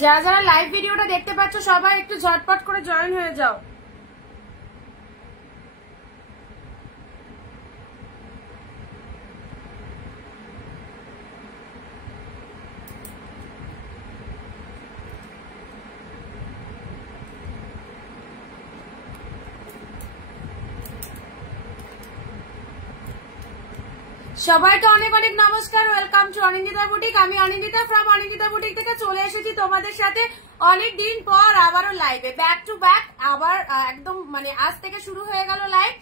যারা যারা লাইভ ভিডিওটা দেখতে পাচ্ছ সবাই একটু ঝটপট করে জয়েন হয়ে যাও। সবাইকে অনেক অনেক নমস্কার, ওয়েলকাম টু অনিন্দিতা বুটিক। আমি অনিন্দিতা ফ্রম অনিন্দিতা বুটিক থেকে চলে এসেছি তোমাদের সাথে অনেক দিন পর আবারও লাইভে, ব্যাক টু ব্যাক। আবার একদম মানে আজ থেকে শুরু হয়ে গেল লাইভ।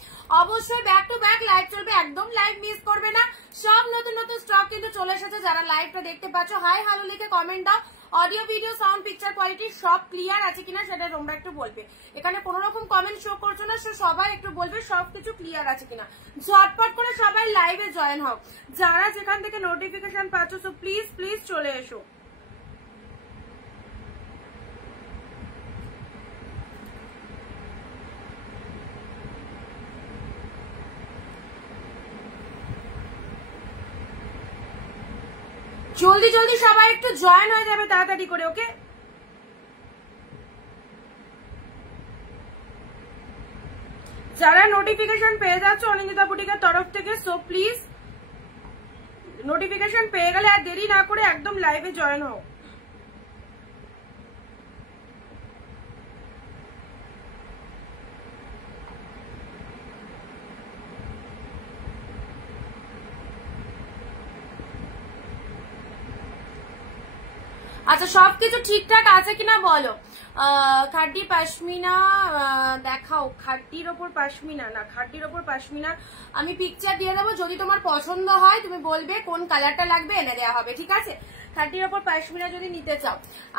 অবশ্যই ব্যাক টু ব্যাক লাইভ চলবে, একদম লাইভ মিস করবে না। সব নতুন নতুন স্টক কিন্তু চলে এসেছে। যারা লাইভটা দেখতে পাচ্ছ হাই হ্যালো লিখে কমেন্ট দাও। Audio video sound picture quality সব ক্লিয়ার আছে কিনা সেটা তোমরা একটু বলবে। এখানে কোনো রকম কমেন্ট শো করছো না, সবাই একটু বলবে সবকিছু ক্লিয়ার আছে কিনা। ঝটপট করে সবাই লাইভে জয়েন হও। যারা যেখান থেকে নোটিফিকেশন পাচ্ছ সো প্লিজ প্লিজ চলে এসো। জলদি জলদি সবাই একটু জয়েন হয়ে যাবে তাড়াতাড়ি করে, ওকে? যারা নোটিফিকেশন পেয়ে যাচ্ছ অনিন্দিতা বুটিকের তরফ থেকে সো প্লিজ নোটিফিকেশন পেয়ে গেলে আর দেরি না করে একদম লাইভে জয়েন হও। আচ্ছা সবকিছু ঠিকঠাক আছে কিনা বলো। খাড্ডি পাশমিনা দেখাও। খাড্ডির ওপর পাশমিনা না, খাড্ডির ওপর পাশমিনা আমি পিকচার দিয়ে দেবো। যদি তোমার পছন্দ হয় তুমি বলবে কোন কালারটা লাগবে, এনে দেওয়া হবে, ঠিক আছে? খাড্ডির ওপর পাশমিনা যদি নিতে চাও।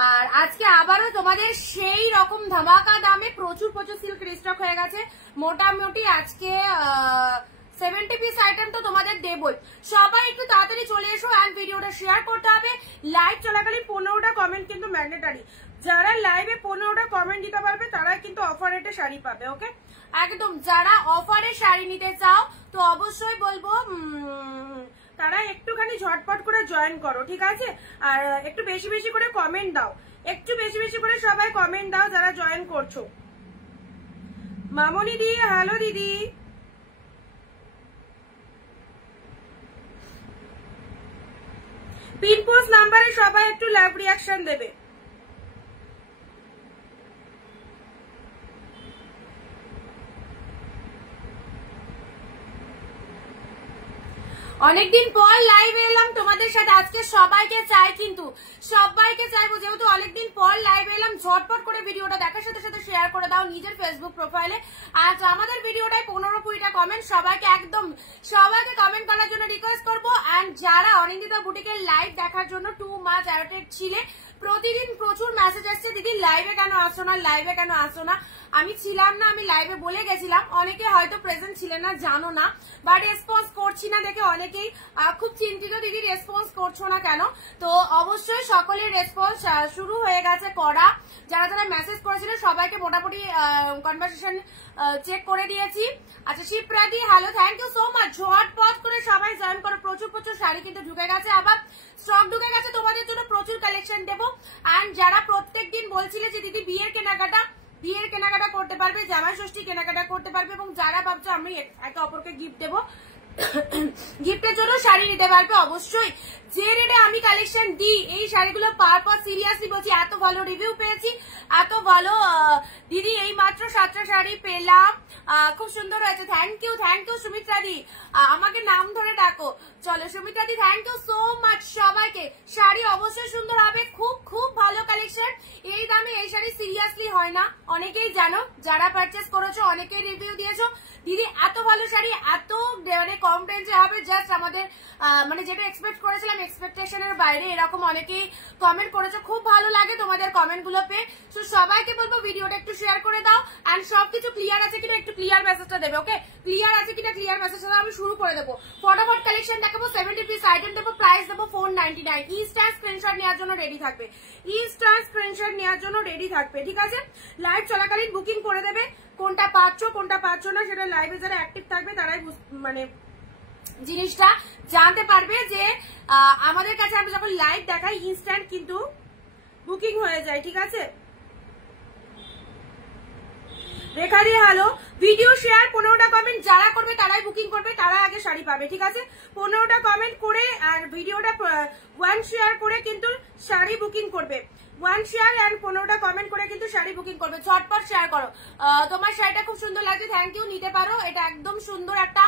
আর আজকে আবারও তোমাদের সেই রকম ধামাকা দামে প্রচুর প্রচুর সিল্ক রিস্টক হয়ে গেছে। মোটামুটি আজকে 70 পিস আইটেম তো তোমাদের দেবই। সবাই একটু তাড়াতাড়ি চলে এসো এন্ড ভিডিওটা শেয়ার করতে হবে। লাইভ চলাকালীন 15টা কমেন্ট কিন্তু ম্যান্ডেটারি। যারা লাইভে 15টা কমেন্ট দিতে পারবে তারাই কিন্তু অফার রেটে শাড়ি পাবে, ওকে? একদম যারা অফারে শাড়ি নিতে চাও তো অবশ্যই বলবো তারা একটুখানি ঝটপট করে জয়েন করো, ঠিক আছে? আর একটু বেশি বেশি করে কমেন্ট দাও, একটু বেশি বেশি করে সবাই কমেন্ট দাও যারা জয়েন করছো। মামনি দি হ্যালো দিদি। পিনপোস্ট নাম্বারে সবাই একটু লাইভ রিয়াকশন দেবে। অনেকদিন পর লাইভে এলাম তোমাদের সাথে। আজকে সবাইকে চাই, কিন্তু সবাইকে চাইবো যেহেতু অনেকদিন পর লাইভে এলাম, ঝটপট করে ভিডিওটা দেখার সাথে সাথে শেয়ার করে দাও নিজের ফেসবুক প্রোফাইলে। আর আমাদের ভিডিওটায় 15-20টা কমেন্ট, সবাইকে একদম সবাইকে কমেন্ট করার জন্য রিকোয়েস্ট করবো। অ্যান্ড যারা অনিন্দিতা বুটিকের লাইভ দেখার জন্য টু মাচ অ্যাটেড ছিলে, প্রতিদিন প্রচুর মেসেজ আসছে দিদি লাইভে কেন আসো না, লাইভে কেন আসো না। আমি ছিলাম না, আমি লাইভে বলে গেছিলাম। অনেকে হয়তো প্রেজেন্ট ছিলেন না, জানো না, বা রেসপন্স করছি না দেখে অনেকেই খুব চিন্তিত দিদি রেসপন্স করছো না কেন। তো অবশ্যই সকলের রেসপন্স শুরু হয়ে গেছে করা। যারা যারা মেসেজ করেছিল সবাইকে মোটামুটি কনভারসেশন চেক করে দিয়েছি। আচ্ছা শিবপ্রাদি hello, thank you so much. ঝটপট করে সবাই জয়েন করো। প্রচুর প্রচুর শাড়ি কিন্তু ঢুকে গেছে, আবার স্টক ঢুকে গেছে, তোমাদের জন্য প্রচুর কালেকশন দেবো। অ্যান্ড যারা প্রত্যেকদিন বলছিলে যে দিদি বিয়ের কেনাকাটা করতে পারবে, জামাই ষষ্ঠী কেনাকাটা করতে পারবে, এবং যারা ভাবছো আমি একে অপরকে গিফট দেবো, গিফটের জন্য শাড়ি নিতে পারবে। অবশ্যই যে রেটে আমি কালেকশন দিই এই শাড়িগুলো পাওয়ার পর সিরিয়াসলি বলছি এত ভালো রিভিউ পেয়েছি, এত ভালো দিদি এই মাত্র 7টা শাড়ি পেলাম, খুব সুন্দর হয়েছে। থ্যাংক ইউ সুমিত্রা দি, আমাকে নাম ধরে ডাকো। চলো সুমিত্রা দি, থ্যাংক ইউ সো মাচ সবাইকে। শাড়ি অবশ্যই সুন্দর হবে, খুব খুব ভালো কালেকশন। এই দামে এই শাড়ি সিরিয়াসলি হয় না, অনেকেই জানো, যারা পারচেস করেছো অনেকেই রিভিউ দিয়েছো দিদি এত ভালো শাড়ি এত মানে কম রেঞ্জে হবে। জাস্ট আমাদের মানে যেটা এক্সপেক্ট করেছিলাম এক্সপেকটেশনের বাইরে, এরকম অনেকেই কমেন্ট করেছো, খুব ভালো লাগে তোমাদের কমেন্ট গুলো পেয়ে। তো সবাইকে বলবো ভিডিওটা একটু শেয়ার করে দাও। এন্ড সবকিছু ক্লিয়ার আছে কিনা একটু ক্লিয়ার মেসেজটা দেবে, ওকে? ক্লিয়ার আছে কিনা ক্লিয়ার মেসেজটা আমি শুরু করে দেবো। ফটাফট কালেকশন দেখাবো, 70 পিস আইটেম দেবো, প্রাইস দেবো 499। ইনস্ট্যান্ট স্ক্রিনশট নেওয়ার জন্য রেডি থাকবে, ইনস্ট্যান্ট স্ক্রিনশট নেওয়ার জন্য রেডি থাকবে, ঠিক আছে? লাইভ চলাকালীন বুকিং করে দেবে। কোনটা পাচ্ছ না সেটা লাইভে যারা অ্যাক্টিভ থাকবে তারাই মানে জিনিসটা জানতে পারবে যে আমাদের কাছে আমরা যখন লাইভ দেখাই ইনস্ট্যান্ট কিন্তু বুকিং হয়ে যায়, ঠিক আছে? রেখারি হ্যালো, ভিডিও শেয়ার 15টা কমেন্ট যারা করবে তারাই বুকিং করবে, তারা আগে শাড়ি পাবে, ঠিক আছে? 15টা কমেন্ট করে আর ভিডিওটা 1 শেয়ার করে কিন্তু শাড়ি বুকিং করবে। 1 শেয়ার এন্ড 15টা কমেন্ট করে কিন্তু শাড়ি বুকিং করবে। ঝটপট শেয়ার করো। তোমার শাড়িটা খুব সুন্দর লাগছে, থ্যাংক ইউ, নিতে পারো। এটা একদম সুন্দর একটা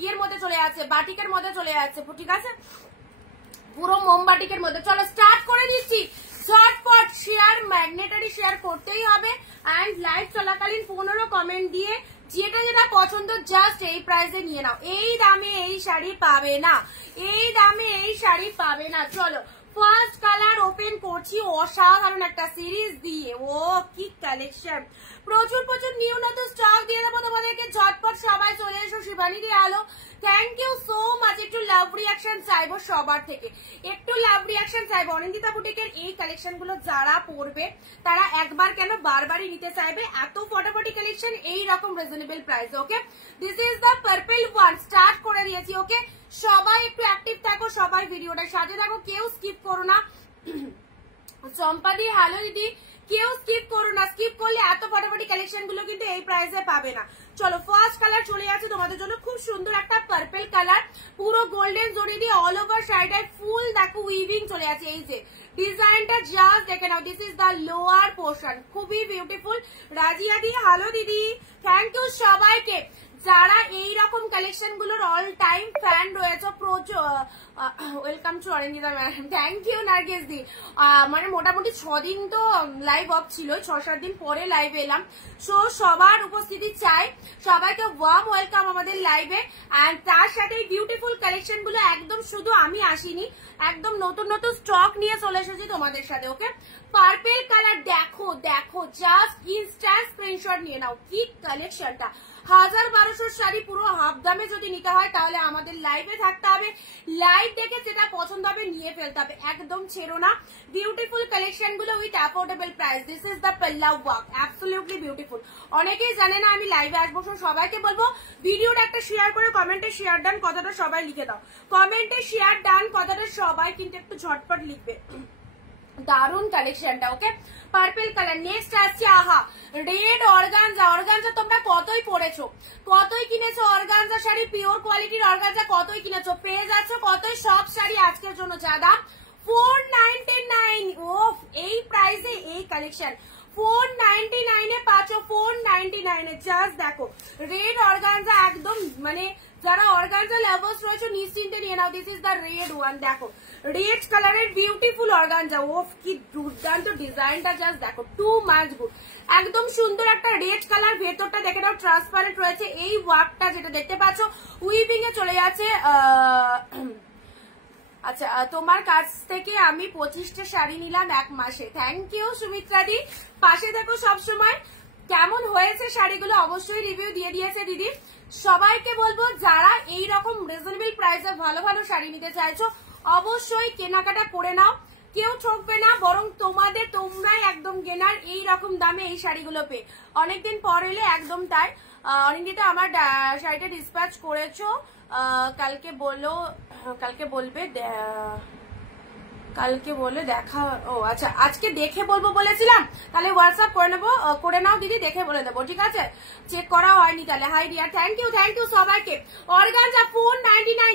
ইয়ের মধ্যে চলে যাচ্ছে, বাটিকের মধ্যে চলে যাচ্ছে, ঠিক আছে? পুরো মোমবাটিকের মধ্যে। চলো স্টার্ট করে দিচ্ছি। ঝটপট শেয়ার, ম্যাগনেটারি শেয়ার করতেই হবে। এন্ড লাইভ চলাকালীন 15 কমেন্ট দিয়ে যেটা যেটা পছন্দ জাস্ট এই প্রাইসে নিয়ে নাও। এই দামে এই শাড়ি পাবে না, এই দামে এই শাড়ি পাবে না। চলো ফার্স্ট কালার ওপেন করছি, অসাধারণ একটা সিরিজ দিয়ে। ও কি কালেকশন, প্রচুর প্রচুর নিউ নতুন স্টক দিয়ে দেবো তোমাদেরকে। ঝটপট সবাই চলে এসো। শিবানী দি আলো, থ্যাংক ইউ সো মাচ। একটু লাভ রিয়াকশন চাইবো সবার থেকে, একটু লাভ রিয়াকশন চাইবো। অনিন্দিতা বুটিকের এই কালেকশন গুলো যারা পরবে তারা একবার কেন বারবারই নিতে চাইবে। এত ফটাফটি কালেকশন এই রকম reasonable price. Okay, this is the purple one. Start করে দিয়েছি। ওকে, সবাই একটু অ্যাক্টিভ থাকো, সবাই ভিডিওটা সাজে থাকো, কেউ স্কিপ করো না। চম্পাদি হ্যালো দিদি, কেউ স্কিপ করো না, স্কিপ করলে এত ফটাফটি কালেকশন গুলো কিন্তু এই প্রাইসে পাবে না। চলো ফার্স্ট কালার চলে যাচ্ছে তোমাদের জন্য, খুব সুন্দর একটা পার্পল কালার, পুরো গোল্ডেন জরি দিয়ে অল ওভার শাড়িটায় ফুল দেখো উইভিং চলে আছে। এই যে ডিজাইনটা জাস্ট দেখে নাও, this is the lower portion, খুবই বিউটিফুল। রাজিয়া দি হ্যালো দিদি, থ্যাংক ইউ সবাইকে যারা এইরকম কালেকশন গুলোর অল টাইম ফ্যান রয়েছে। Welcome to Arindita madam, thank you Nargis di. মানে মোটামুটি 6 দিন তো লাইভ অফ ছিল, 6-7 দিন পরে লাইভে এলাম। সো সবার উপস্থিতি চাই, সবাইকে ওয়ার্ম ওয়েলকাম আমাদের লাইভে। এন্ড তার সাথে এই বিউটিফুল কালেকশন গুলো একদম শুধু আমি আসিনি, একদম নতুন নতুন স্টক নিয়ে চলে এসেছি তোমাদের সাথে। ওকে, পার্পল কালার দেখো দেখো, জাস্ট ইনস্ট্যান্ট স্ক্রিনশট নিয়ে নাও। কি কালেকশনটা, 1000-1200 শাড়ি পুরো হাফ দামে যদি নিতে হয় তাহলে আমাদের লাইভে থাকতে হবে। লাইভ দেখে যেটা পছন্দ হবে নিয়ে ফেলতে হবে, একদম ছেড়ো না। বিউটিফুল কালেকশন গুলো with affordable price. This is the পেল্লা ওয়ার্ক, অ্যাবসলিউটলি বিউটিফুল। অনেকেই জানে না আমি লাইভে আসবো, সবাইকে বলবো ভিডিওটা একটা শেয়ার করে কমেন্টে শেয়ার ডান কথাটা সবাই লিখে দাও। কমেন্টে শেয়ার ডান কথাটা সবাই কিন্তু একটু ঝটপট লিখবে। দারুন কালেকশনটা। ওকে, পার্পল কালার। নেক্সট আসছে আহা রেড অর্গানজা। অর্গানজা তোমরা কতই পড়েছো, কতই কিনেছো অর্গানজা শাড়ি, পিওর কোয়ালিটির অর্গানজা কতই কিনেছো, পেয়ে যাচ্ছ কতই সব শাড়ি আজকের জন্য যা দাম 499। ও এই প্রাইসে এই কালেকশন 499 এ পাচ্ছ, 499 এ। জাস্ট দেখো রেড অর্গানজা, একদম মানে যারা অর্গানজা লাভার্স রয়েছে নিশ্চিন্তে নিয়ে নাও। This is the red one, দেখো রেড কালারের বিউটিফুল অর্গানজা। ওফ কি দুর্দান্ত ডিজাইনটা, জাস্ট দেখো, টু মাচ গুড। একদম সুন্দর একটা রেড কালার, ভেতরটা দেখে নাও ট্রান্সপারেন্ট রয়েছে। এই ওয়ার্কটা যেটা দেখতে পাচ্ছ উইভিং এ চলে যাচ্ছে। আচ্ছা, তোমার কাছ থেকে আমি 25টা শাড়ি নিলাম 1 মাসে। থ্যাংক ইউ সুমিত্রা দি, পাশে দেখো সবসময়। কেমন হয়েছে শাড়িগুলো অবশ্যই রিভিউ দিয়ে দিয়েছে দিদি। সবাইকে বলবো যারা এইরকম রিজনেবল প্রাইসে ভালো ভালো শাড়ি নিতে চাইছো অবশ্যই কেনাকাটা করে নাও, কেউ ঠকবে না, বরং তোমরাই একদম গেনার এই রকম দামে এই শাড়িগুলো পেয়ে। অনেকদিন পর এলে একদম তাই। অনিন্দিতা আমার শাড়িটা ডিসপ্যাচ করেছো, কালকে বলবে কালকে বলে দেখা। ও আচ্ছা, আজকে দেখে বলবো বলেছিলাম, তাহলে হোয়াটসঅ্যাপ করে নাও দিদি, দেখে বলে দেবো, ঠিক আছে? চেক করা হয়নি তাহলে। হাই ডিয়ার, থ্যাংক ইউ সবাইকে। অর্গানজা 499,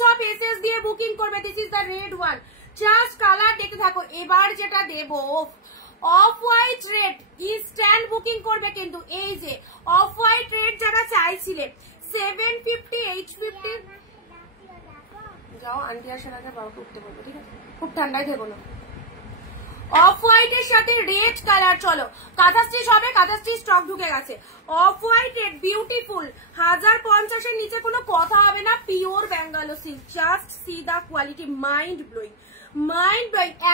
ঝপ এসএস দিয়ে বুকিং করবে। This is the red one, just colour দেখতে থাকো। এবার যেটা দেবো of white red, instant booking করবে কিন্তু। এই যে অফ হোয়াইট রেড যারা চাইছিলে 750, 850। যাও আন্টি আর সাথে বাবাকে উঠতে বলবো, ঠিক আছে? খুব ঠান্ডায় থেকো না। অফ হোয়াইট এর সাথে রেড কালার। চলো কাঁথা স্টিচ হবে, কাঁথা স্টিচ স্টক ঢুকে গেছে। অফ হোয়াইট রেড বিউটিফুল, 1050 এর নিচে কোনো কথা হবে না। পিওর ব্যাঙ্গালো সিল্ক, জাস্ট সি দা কোয়ালিটি, মাইন্ড ব্লোয়িং।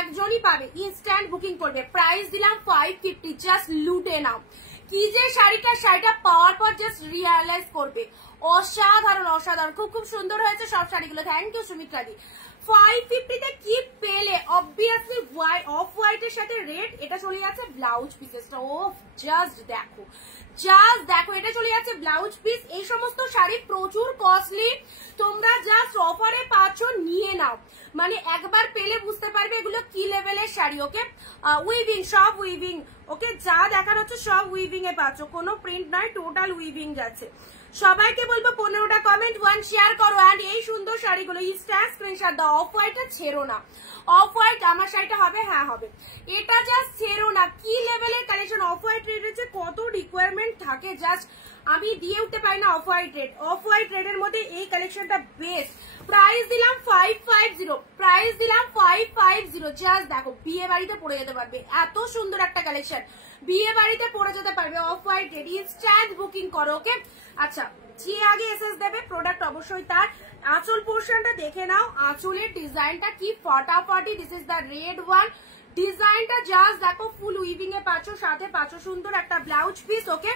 একজনই পাবে, ইনস্ট্যান্ট বুকিং করবে। প্রাইস দিলাম 550, জাস্ট লুটে নাও। কি যে শাড়িটা পাওয়ার পর জাস্ট রিয়ালাইজ করবে, অসাধারণ খুব সুন্দর হয়েছে সব শাড়িগুলো। থ্যাংক ইউ সুমিত্রা দি। 550 তে কি পেলে, অবভিয়াসলি অফ হোয়াইটের সাথে রেড, এটা চলে যাচ্ছে ব্লাউজ পিসেসটা। ও জাস্ট দেখো, জাস্ট দেখো, এটা চলে যাচ্ছে ব্লাউজ পিস। এই সমস্ত শাড়ি প্রচুর কস্টলি, তোমরা জাস্ট অফারে পাচ্ছ, নিয়ে নাও। মানে একবার পেলে বুঝতে পারবে এগুলো কি লেভেলের শাড়ি। ওকে, উইভিং, সব উইভিং। ওকে, যা দেখার হচ্ছে সব উইভিং এ পাচ্ছ, কোনো প্রিন্ট নয়, টোটাল উইভিং যাচ্ছে। সবাইকে বলবো 15টা কমেন্ট, 1 শেয়ার করো। এন্ড এই সুন্দর শাড়িগুলো ইনস্ট্যান্ট স্ক্রিনশট দাও। অফ হোয়াইটটা ছেড়ো না, অফ হোয়াইট আমার শাড়িটা হবে, হ্যাঁ হবে, এটা জাস্ট ছেড়ো না। কি লেভেলের কালেকশন, অফ হোয়াইট রেডের যে কত রিকোয়ারমেন্ট থাকে, জাস্ট আমি দিয়ে উঠতে পারি না। Off white red, off white রেডের মধ্যে এই কালেকশনটা বেস্ট। প্রাইস দিলাম 550, প্রাইস দিলাম 550। জাস্ট দেখো, বিয়ে বাড়িতে পরে যেতে পারবে, এত সুন্দর একটা কালেকশন, বিয়ে বাড়িতে পরে যেতে পারবে। Of white red, instant booking করো। ওকে, আচ্ছা, যে আগে এসএস দেবে প্রোডাক্ট অবশ্যই তার। আঁচল পোর্শনটা দেখে নাও, আঁচলের ডিজাইনটা কি ফাটাফাটি। This is the red one, ডিজাইনটা জাস্ট দেখো, ফুল উইভিং এ পাচ্ছ, সাথে পাচ্ছ সুন্দর একটা ব্লাউজ পিস। ওকে,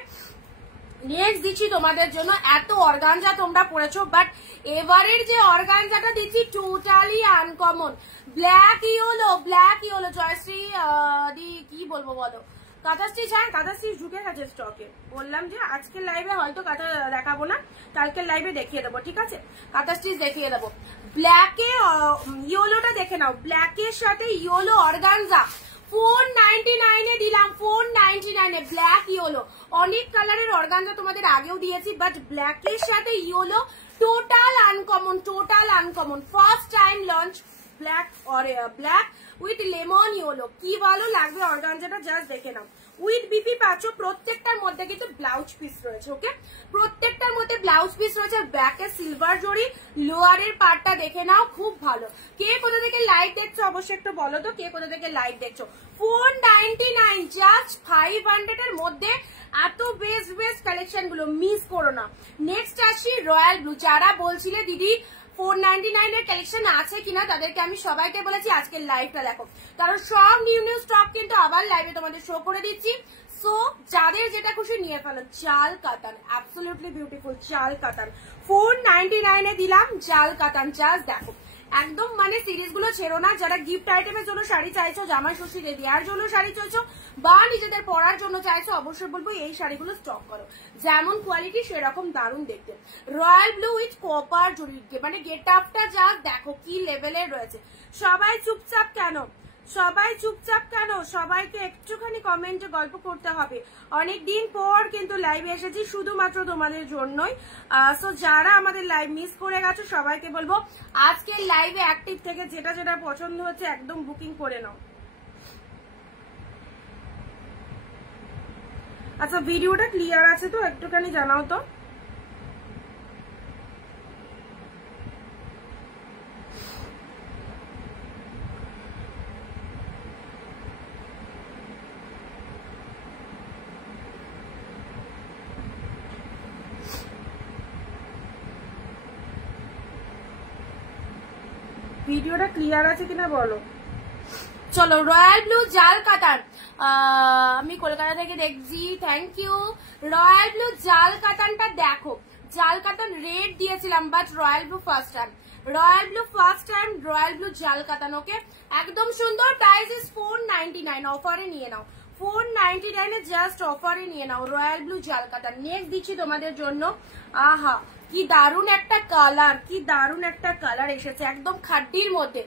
নেক্সট দিচ্ছি তোমাদের জন্য, এত অর্গানজা তোমরা পড়েছো, বাট এবারের যে অর্গানজাটা দিচ্ছি totally uncommon. Black yellow, black yellow, Joyshree di কি বলবো বলো, কাঁথা স্টিচ। হ্যাঁ, কাঁথা স্টিচ ঢুকে গেছে স্টকে। বললাম যে আজকের লাইভে হয়তো কাঁথা দেখাবো না, কালকের লাইভে দেখিয়ে দেবো, ঠিক আছে, কাঁথা স্টিচ দেখিয়ে দেবো। ব্ল্যাকে ইয়েলোটা দেখে নাও, ব্ল্যাকের সাথে ইয়েলো অর্গানজা 499 এ দিলাম, 499 এ ব্ল্যাক ইয়েলো। অনেক কালারের অর্গানজা তোমাদের আগেও দিয়েছি, বাট ব্ল্যাকের সাথে yellow total uncommon, total uncommon. First time launch black और ব্ল্যাক উইথ লেমন ইয়েলো, কি ভালো লাগবে অর্গানজাটা, জাস্ট দেখে নাও। উইথ বিপি পাচ্ছ, প্রত্যেকটার মধ্যে কিন্তু ব্লাউজ পিস রয়েছে। ওকে, প্রত্যেকটার মধ্যে ব্লাউজ পিস রয়েছে, ব্যাকে সিলভার জড়ি, লোয়ারের পার্টটা দেখে নাও, খুব ভালো। কে কোথা থেকে লাইভ দেখছো অবশ্যই একটু বলো তো, কে কোথা থেকে লাইভ দেখছো। 499, জাস্ট 500 এর মধ্যে এত বেস্ট বেস্ট কালেকশন গুলো মিস করো না। নেক্সট আসি রয়্যাল ব্লু। যারা বলছিলে দিদি 499 এর কালেকশন আছে কিনা, তাদেরকে আমি সবাইকে বলেছি আজকের লাইভটা দেখো, কারণ সব নিউ নিউ স্টক কিন্তু আবার লাইভে তোমাদের শো করে দিচ্ছি। সো যাদের যেটা খুশি নিয়ে ফেলো। জাল কাতান, অ্যাবসলিউটলি বিউটিফুল জাল কাতান, 499 এ দিলাম জাল কাতান। জাস্ট দেখো, একদম মানে সিরিজ গুলো ছেড়ো না। যারা গিফট আইটেমের জন্য শাড়ি চাইছো, জামাই ষষ্ঠীতে দেওয়ার জন্য শাড়ি চাইছো, বা নিজেদের পরার জন্য চাইছো, অবশ্যই বলবো এই শাড়িগুলো স্টক করো। যেমন কোয়ালিটি সেরকম দারুণ দেখতে। রয়্যাল ব্লু উইথ কপার জড়ি, মানে গেট আপটা জাস্ট দেখো কি লেভেলের রয়েছে। সবাই চুপচাপ কেন, সবাই চুপচাপ কেন, সবাইকে একটুখানি কমেন্টে গল্প করতে হবে। অনেকদিন পর কিন্তু লাইভে এসেছি শুধুমাত্র তোমাদের জন্যই। সো যারা আমাদের লাইভ মিস করে গেছো সবাইকে বলবো আজকের লাইভে অ্যাক্টিভ থেকে যেটা যেটা পছন্দ হচ্ছে একদম বুকিং করে নাও। আচ্ছা, ভিডিওটা ক্লিয়ার আছে তো, একটুখানি জানাও তো। ভিডিওটা ক্লিয়ার আছে কিনা বলো। চলো, রয়্যাল ব্লু জাল কাতান, আমি কলকাতা থেকে দেখছি, থ্যাংক ইউ। রয়্যাল ব্লু জাল কাতানটা দেখো, জাল কাতান রেড দিয়েছিলাম, but royal blue first time, royal blue first time, royal blue জাল কাতান। ওকে, একদম সুন্দর। প্রাইস ইজ 499, অফারে নিয়ে নাও, 499 এ জাস্ট অফারে নিয়ে নাও রয়্যাল ব্লু জাল কাতান। নেক্সট দিচ্ছি তোমাদের জন্য, আহা কি দারুন একটা কালার, কি দারুন একটা কালার এসেছে, একদম খাড্ডির মধ্যে,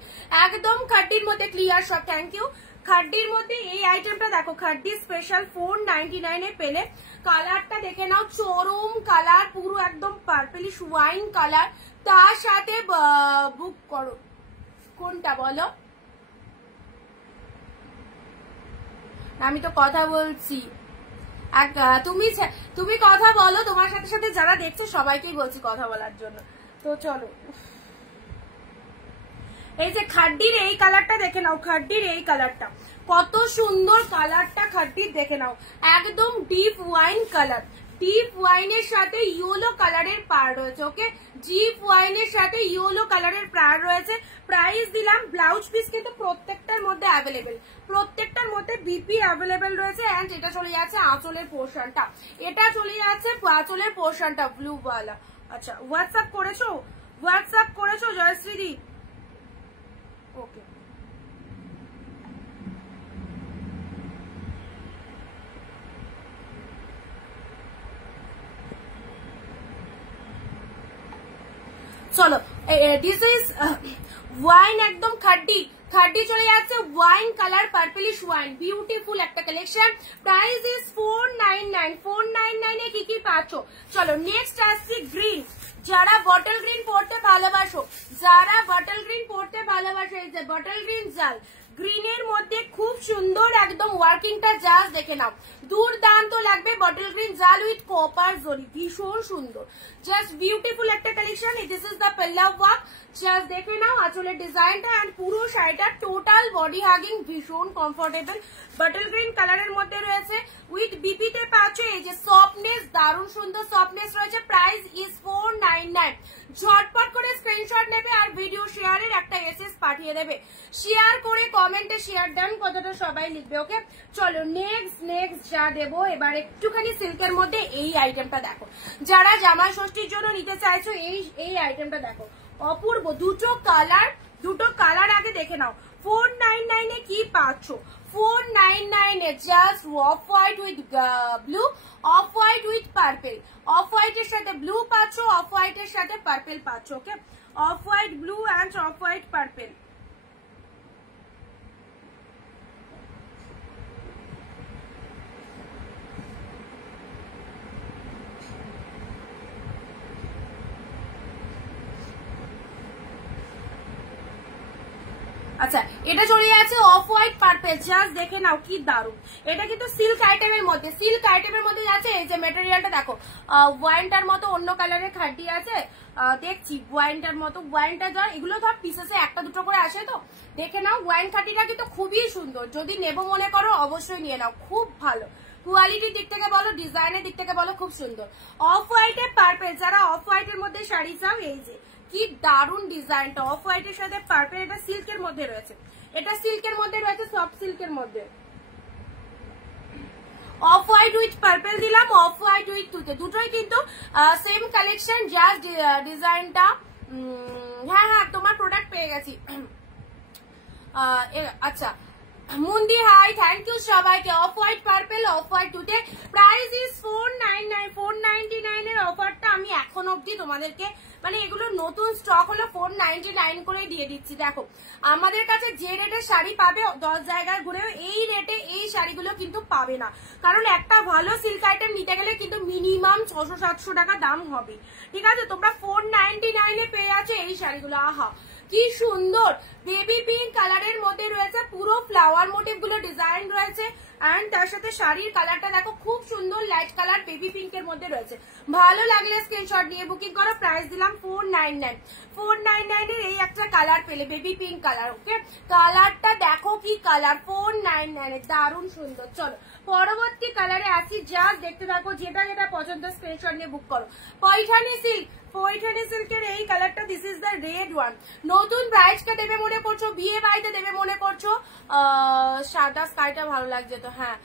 একদম খাড্ডির মধ্যে ক্লিয়ার সব, থ্যাংক ইউ। খাড্ডির মধ্যে এই আইটেমটা দেখো, খাড্ডি স্পেশাল 499 এ পেলে। কালারটা দেখে নাও, চরম কালার, পুরো একদম পার্পলিশ ওয়াইন কালার, তার সাথে বুক করো। কোনটা বলো, আমি তো কথা বলছি, তুমি কথা বলো, তোমার সাথে সাথে যারা দেখছো সবাইকেই বলছি কথা বলার জন্য। তো চলো, এই যে খাড্ডির এই কালারটা দেখে নাও, খাড্ডির এই কালারটা কত সুন্দর, কালারটা খাড্ডির দেখে নাও, একদম ডিপ ওয়াইন কালার, ডিপ ওয়াইনের সাথে ইয়েলো কালারের পার রয়েছে। ওকে, ডিপ ওয়াইনের সাথে ইয়েলো কালারের পার রয়েছে। প্রাইস দিলাম, ব্লাউজ পিস কিন্তু প্রত্যেকটার মধ্যে অ্যাভেলেবেল, প্রত্যেকটার মধ্যে বিপি অ্যাভেলেবেল রয়েছে। এন্ড এটা চলে যাচ্ছে আঁচলের পোর্শনটা, এটা চলে যাচ্ছে আঁচলের পোর্শনটা ব্লু ওয়ালা। আচ্ছা, হোয়াটসঅ্যাপ করেছো, হোয়াটসঅ্যাপ করেছো জয়শ্রীদি, ওকে চলো, দিস ইজ ওয়াইন, একদম খাড্ডি খাড্ডি চলে যাচ্ছে, wine colour purplish wine, beautiful একটা কালেকশন। Price is 499। 499 এ কি কি পাচ্ছ? চলো নেক্সট আসছি গ্রিন। যারা বটল গ্রিন পড়তে ভালোবাসো, যারা বটল গ্রিন পড়তে ভালোবাসো, এই যে বটল গ্রিন জাল, গ্রিনের মধ্যে খুব সুন্দর একদম ওয়ার্কিংটা জাস্ট দেখে নাও, দুর্দান্ত লাগবে। বটল গ্রিন জাল উইথ কপার জরি, ভীষণ সুন্দর, জাস্ট বিউটিফুল একটা কালেকশন। দিস ইজ দ্য পেল্লা ওয়ার্ক, জাস্ট দেখে নাও আঁচলের ডিজাইনটা এন্ড পুরো শাড়িটা টোটাল বডি হাগিং, ভীষণ কমফোর্টেবল। বটল গ্রিন কালারের মধ্যে রয়েছে, উইথ বিপিতে পাচ্ছ এই যে সফটনেস, দারুণ সুন্দর সফটনেস রয়েছে। Price is 499। ঝটপট করে স্ক্রিনশট নেবে আর ভিডিও শেয়ারের একটা এসএস পাঠিয়ে দেবে, শেয়ার করে কমেন্টে শেয়ার ডান কথাটা সবাই লিখবে। ওকে চলো নেক্সট যা দেবো এবার একটুখানি সিল্কের মধ্যে এই আইটেমটা দেখো, যারা জামাই ষষ্ঠীর জন্য নিতে চাইছো এই আইটেমটা দেখো, অপূর্ব। দুটো কালার আগে দেখে নাও। 499 এ কি পাচ্ছ? 499 এ just off white with blue, off white with purple, off white এর সাথে ব্লু পাচ্ছ, অফ হোয়াইট এর সাথে পার্পেল পাচ্ছ। Okay off white blue and off white purple. আচ্ছা এটা চলে যাচ্ছে অফ হোয়াইট পার্পেল, জাস্ট দেখে নাও কি দারুন। এটা কিন্তু সিল্ক আইটেমের মধ্যে যাচ্ছে। এই যে মেটেরিয়ালটা দেখো, ওয়াইনটার মতো অন্য কালারের খাড্ডি আছে, দেখছি ওয়াইনটার মতো, ওয়াইনটা যা এগুলো ধর পিসেসে একটা দুটো করে আসে, তো দেখে নাও ওয়াইন খাড্ডিটা কিন্তু খুবই সুন্দর। যদি নেবো মনে করো অবশ্যই নিয়ে নাও, খুব ভালো কোয়ালিটির দিক থেকে বলো, ডিজাইনের দিক থেকে বলো, খুব সুন্দর। অফ হোয়াইটের পার্পেল, যারা অফ হোয়াইটের মধ্যে শাড়ি চাও, এই যে কি দারুন ডিজাইনটা, অফ হোয়াইটের সাথে পার্পেল। এটা সিল্কের মধ্যে রয়েছে, সফট সিল্কের মধ্যে। অফ হোয়াইট উইথ পার্পেল দিলাম, অফ হোয়াইট উইথ তুতে, দুটোই কিন্তু সেম কালেকশন, জাস্ট ডিজাইনটা। হ্যাঁ তোমার প্রোডাক্ট পেয়ে গেছি। আচ্ছা মুন্দি হাই, থ্যাংক ইউ সবাইকে। Of white purple, off white টুতে, প্রাইস ইজ 499। 499 এর অফারটা আমি এখন অবধি তোমাদেরকে, মানে এগুলো নতুন স্টক হলো, 499 করে দিয়ে দিচ্ছি। দেখো আমাদের কাছে যে রেটের শাড়ি পাবে 10 জায়গায় ঘুরেও এই রেটে এই শাড়িগুলো কিন্তু পাবে না, কারণ একটা ভালো সিল্ক আইটেম নিতে গেলে কিন্তু মিনিমাম 600-700 টাকা দাম হবে। ঠিক আছে, তোমরা 499 এ পেয়ে আছো এই শাড়িগুলো। আহা কি সুন্দর, বেবি পিঙ্ক কালারের মধ্যে রয়েছে, পুরো ফ্লাওয়ার মোটিভ গুলো ডিজাইন রয়েছে, এন্ড তার সাথে শাড়ির কালারটা দেখো খুব সুন্দর, লাইট কালার বেবি পিঙ্কের মধ্যে রয়েছে। ভালো লাগলে স্ক্রিনশট নিয়ে বুকিং করো। প্রাইস দিলাম 499। 499 এর এই একটা কালার পেলে, বেবি পিঙ্ক কালার। ওকে কালারটা দেখো কি কালার, 499 এর দারুণ সুন্দর। চলো পরবর্তী কালারে আসি, জাস্ট দেখতে থাকো, যেটা পছন্দ স্ক্রিনশট নিয়ে বুক করো। পৈঠানি সিল্কের এই কালারটা, this is the red one. নতুন ব্রাইডকে দেবে মনে করছো, বিয়ে বাড়িতে দেবে মনে করছো, সাদা স্কাইটা ভালো লাগছে তো, হ্যাঁ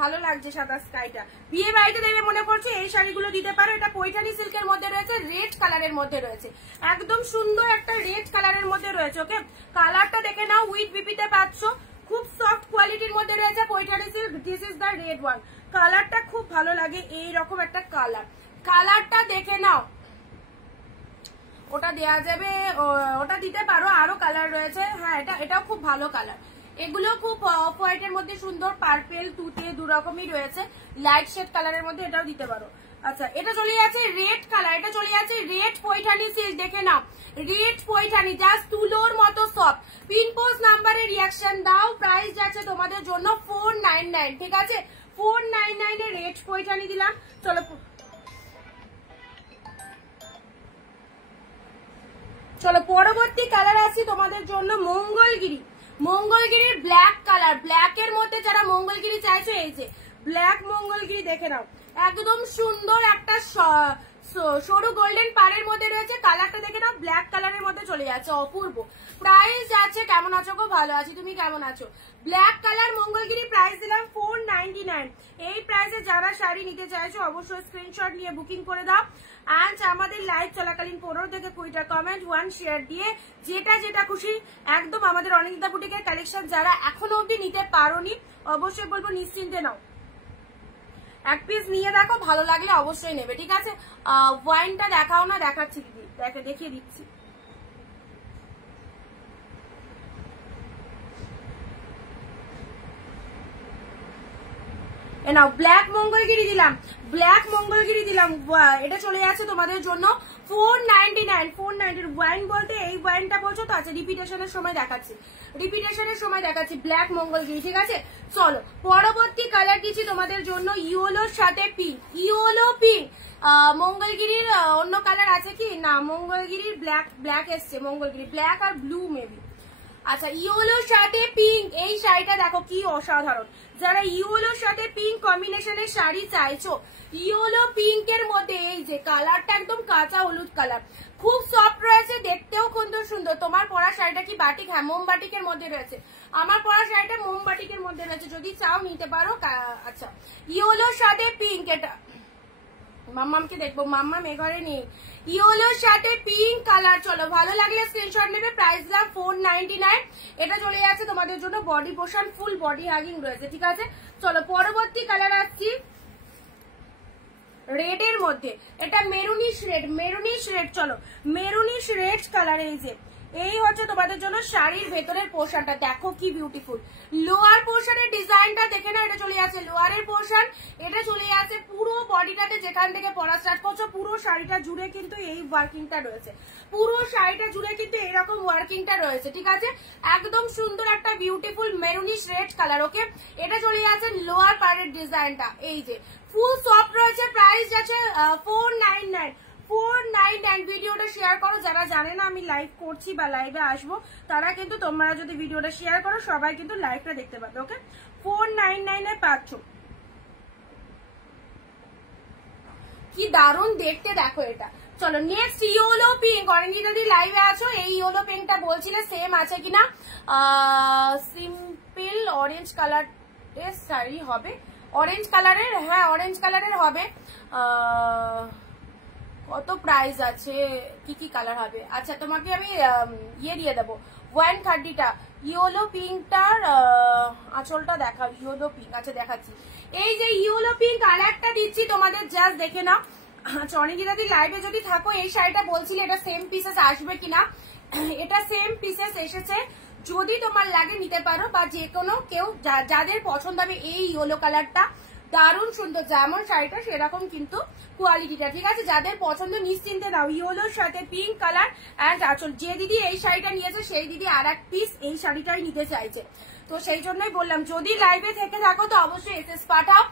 ভালো লাগছে সাদা স্কাইটা, বিয়ে বাড়িতে দেবে মনে করছো এই শাড়িগুলো দিতে পারো। এটা পৈঠানি সিল্কের মধ্যে রয়েছে, রেড কালারের মধ্যে রয়েছে, একদম সুন্দর একটা রেড কালারের মধ্যে রয়েছে। ওকে কালারটা দেখে নাও, উইথ বিপিতে পাচ্ছ, খুব সফট কোয়ালিটির মধ্যে রয়েছে Paithani silk. This is the red one, কালারটা খুব ভালো লাগে, এইরকম একটা কালারটা দেখে নাও। ওটা দেয়া যাবে, ওটা দিতে পারো, আরো কালার রয়েছে। হ্যাঁ এটাও খুব ভালো কালার, এগুলো খুব অফ হোয়াইটের মধ্যে সুন্দর, পার্পেল তুতে দু রকমই রয়েছে, লাইট শেড কালারের মধ্যে এটাও দিতে পারো। আচ্ছা এটা চলে যাচ্ছে রেড কালার, এটা চলে যাচ্ছে রেড পৈঠানি সিল্ক, দেখে নাও রেড পৈঠানি, জাস্ট তুলোর মতো সফট। পিনপোজ নাম্বারে রিয়াকশন দাও, প্রাইস যাচ্ছে তোমাদের জন্য 499। ঠিক আছে 499 এ রেড পৈঠানি দিলাম। চলো পরবর্তী কালার আছে তোমাদের জন্য মঙ্গলগিরির ব্ল্যাক কালার, ব্ল্যাক এর মধ্যে যারা মঙ্গলগিরি চাইছো, এই যে ব্ল্যাক মঙ্গলগিরি দেখে নাও, একদম সুন্দর একটা সরু গোল্ডেন পাড়ের মধ্যে রয়েছে, কালারটা দেখে নাও, ব্ল্যাক কালারের মধ্যে চলে যাচ্ছে, অপূর্ব। প্রাইস যাচ্ছে, কেমন আছো গো? ভালো আছি, তুমি কেমন আছো? ব্ল্যাক কালার মঙ্গলগিরি, প্রাইস দিলাম 499। এই প্রাইসে যারা শাড়ি নিতে চাইছো অবশ্যই স্ক্রিনশট নিয়ে বুকিং করে দাও। আজ আমাদের লাইভ চলাকালীন 15 থেকে 20টা কমেন্ট, 1 শেয়ার দিয়ে যেটা যেটা খুশি একদম আমাদের অনিন্দিতা বুটিকের কালেকশন যারা এখনো অবধি নিতে পারোনি অবশ্যই বলবো নিশ্চিন্তে নাও, এক পিস নিয়ে দেখো, ভালো লাগলে অবশ্যই নেবে, ঠিক আছে? ওয়াইনটা দেখাও না, দেখাচ্ছি দিদি, দেখিয়ে দিচ্ছি। নাও ব্ল্যাক মঙ্গলগিরি দিলাম, ব্ল্যাক মঙ্গলগিরি দিলাম, এটা চলে যাচ্ছে তোমাদের জন্য 499। 490 ওয়াইন বলতে এই ওয়াইনটা বলছো তো? আচ্ছা, রিপিটেশনের সময় দেখাচ্ছি ব্ল্যাক মঙ্গলগিরি, ঠিক আছে? চলো পরবর্তী কালার দিচ্ছি তোমাদের জন্য, ইয়েলোর সাথে পিঙ্ক, ইয়েলো পিঙ্ক। মঙ্গলগিরির অন্য কালার আছে কি? না, মঙ্গলগিরির ব্ল্যাক এসছে, মঙ্গলগিরি ব্ল্যাক আর ব্লু মেবি। আচ্ছা, ইয়েলোর সাথে পিঙ্ক, এই শাড়িটা দেখো কি অসাধারণ। যারা ইয়েলোর সাথে পিঙ্ক কম্বিনেশনের শাড়ি চাইছো, ইয়েলো পিঙ্কের মধ্যে এই যে কালারটা একদম কাঁচা হলুদ কালার, খুব সফট রয়েছে, দেখতেও সুন্দর সুন্দর। তোমার পরা শাড়িটা কি বাটিক? হ্যাঁ, মোমবাটিকের মধ্যে রয়েছে। আমার পরা শাড়িটা মোমবাটিকের মধ্যে রয়েছে, যদি চাও নিতে পারো। আচ্ছা, ইয়েলোর সাথে পিঙ্ক, এটা মাম্মামকে দেখবো, মাম্মাম এঘরে নেই। ইয়েলোর সাথে পিঙ্ক কালার, চলো ভালো লাগলে স্ক্রিনশট নেবে। প্রাইস দাম 499। এটা চলে যাচ্ছে তোমাদের জন্য বডি পোর্শন, ফুল বডি হ্যাগিং রয়েছে, ঠিক আছে? চলো পরবর্তী কালার আসছি রেড এর মধ্যে, এটা মেরুনিশ রেড। চলো মেরুনিশ রেড কালার, এই হচ্ছে তোমাদের জন্য শাড়ির ভেতরের পোর্শনটা, দেখো কি বিউটিফুল। লোয়ার পোর্শনের ডিজাইনটা দেখে না, এটা চলে যাচ্ছে লোয়ারের পোর্শন, এটা চলে যাচ্ছে পুরো বডিটাতে, যেখান থেকে পরা স্টার্ট করছো পুরো শাড়িটা জুড়ে কিন্তু এই ওয়ার্কিংটা রয়েছে, পুরো শাড়িটা জুড়ে কিন্তু এইরকম ওয়ার্কিংটা রয়েছে, ঠিক আছে? একদম সুন্দর একটা বিউটিফুল মেরুনিশ রেড কালার, ওকে? এটা চলে যাচ্ছে লোয়ার পার্টের ডিজাইনটা, এই যে ফুল সফট রয়েছে। প্রাইস যাচ্ছে 499। ভিডিওটা শেয়ার করো, যারা জানে না আমি লাইভ করছি বা লাইভে আসবো তারা কিন্তু, তোমরা যদি ভিডিওটা শেয়ার করো সবাই কিন্তু লাইভটা দেখতে পাবে, ওকে? 499 এ পাচ্ছ, কি দারুণ দেখতে, দেখো এটা। চলো নেক্সট ইয়েলো পিঙ্ক, অরেঞ্জ যদি লাইভে আছো, এই ইয়েলো পিঙ্কটা বলছিলে সেম আছে কিনা। সিম্পল অরেঞ্জ কালার এর শাড়ি হবে, অরেঞ্জ কালারের, হ্যাঁ অরেঞ্জ কালারের হবে। কত প্রাইস আছে, কি কালার হবে? আচ্ছা, তোমাকে আমি ইয়ে দিয়ে দেবো, 130টা ইয়েলো পিঙ্কটার আঁচলটা দেখাও, ইয়েলো পিঙ্ক। আচ্ছা দেখাচ্ছি, এই যে ইয়েলো পিঙ্ক আর একটা দিচ্ছি তোমাদের, জাস্ট দেখে নাও। আচ্ছা, অনেকদিন লাইভে যদি থাকো, এই শাড়িটা বলছিলে এটা সেম পিসেস আসবে কিনা, এটা সেম পিসেস এসেছে, যদি তোমার লাগে নিতে পারো, বা যে কোনো কেউ যাদের পছন্দ হবে এই ইয়েলো কালারটা, দারুণ সুন্দর, যেমন শাড়িটা সেরকম কিন্তু কোয়ালিটিটা, ঠিক আছে? যাদের পছন্দ নিশ্চিন্তে দাও। ইয়েলোর সাথে পিঙ্ক কালার অ্যান্ড আঁচল। যে দিদি এই শাড়িটা নিয়েছে সেই দিদি আর এক পিস এই শাড়িটাই নিতে চাইছে, তো সেই জন্যই বললাম যদি লাইভে থেকে থাকো তো অবশ্যই এসএস পাঠাও,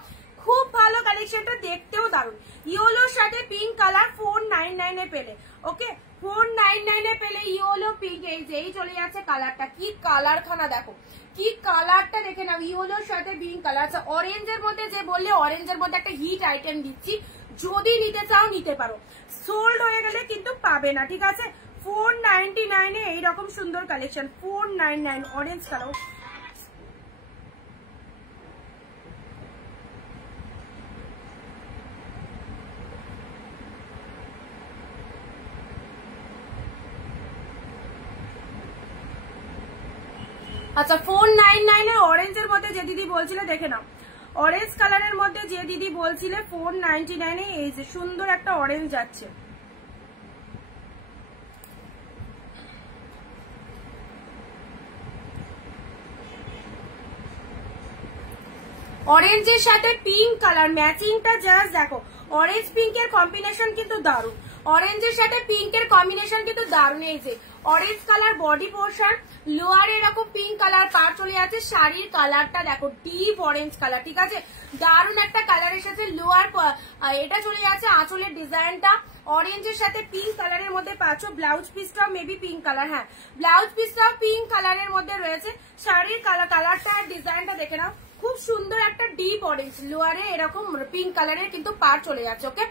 খুব ভালো কালেকশনটা, দেখতেও দারুণ। ইয়েলোর সাথে পিঙ্ক কালার 499 এ পেলে, ওকে? 499 এ পেলে ইয়েলো পিঙ্ক, এই চলে যাচ্ছে কালারটা, কি কালার খানা দেখো, কি কালারটা দেখে নাও, ইয়েলোর সাথে পিঙ্ক কালার। আচ্ছা, অরেঞ্জের মধ্যে যে বললে, অরেঞ্জের মধ্যে একটা হিট আইটেম দিচ্ছি, যদি নিতে চাও নিতে পারো, সোল্ড হয়ে গেলে কিন্তু পাবে না, ঠিক আছে? 499 এ এইরকম সুন্দর কালেকশন, 499 অরেঞ্জ কালার। আচ্ছা, 499 এর অরেঞ্জের মধ্যে যে দিদি বলছিলে দেখে নাও, অরেঞ্জ কালারের মধ্যে যে দিদি বলছিলে 499 এ এই যে সুন্দর একটা অরেঞ্জ যাচ্ছে, অরেঞ্জের সাথে পিঙ্ক কালার ম্যাচিংটা জাস্ট দেখো, অরেঞ্জ পিঙ্কের কম্বিনেশন কিন্তু দারুণ, অরেঞ্জের সাথে পিঙ্কের কম্বিনেশন কিন্তু দারুণ। এই যে orange colour body portion, lower এরকম পিঙ্ক কালার পার চলে যাচ্ছে, শাড়ির কালারটা দেখো ডিপ অরেঞ্জ কালার, ঠিক আছে? দারুণ একটা কালারের সাথে লোয়ার, এটা চলে যাচ্ছে আঁচলের ডিজাইনটা অরেঞ্জের সাথে পিঙ্ক কালারের মধ্যে পাচ্ছ। ব্লাউজ পিসটাও মেবি পিঙ্ক কালার, হ্যাঁ ব্লাউজ পিসটাও পিঙ্ক কালারের মধ্যে রয়েছে। শাড়ির কালারটা আর ডিজাইনটা দেখে নাও, খুব সুন্দর একটা ডিপ অরেঞ্জ, লোয়ারে এরকম পিঙ্ক কালারের কিন্তু পার চলে যাচ্ছে। ওকে,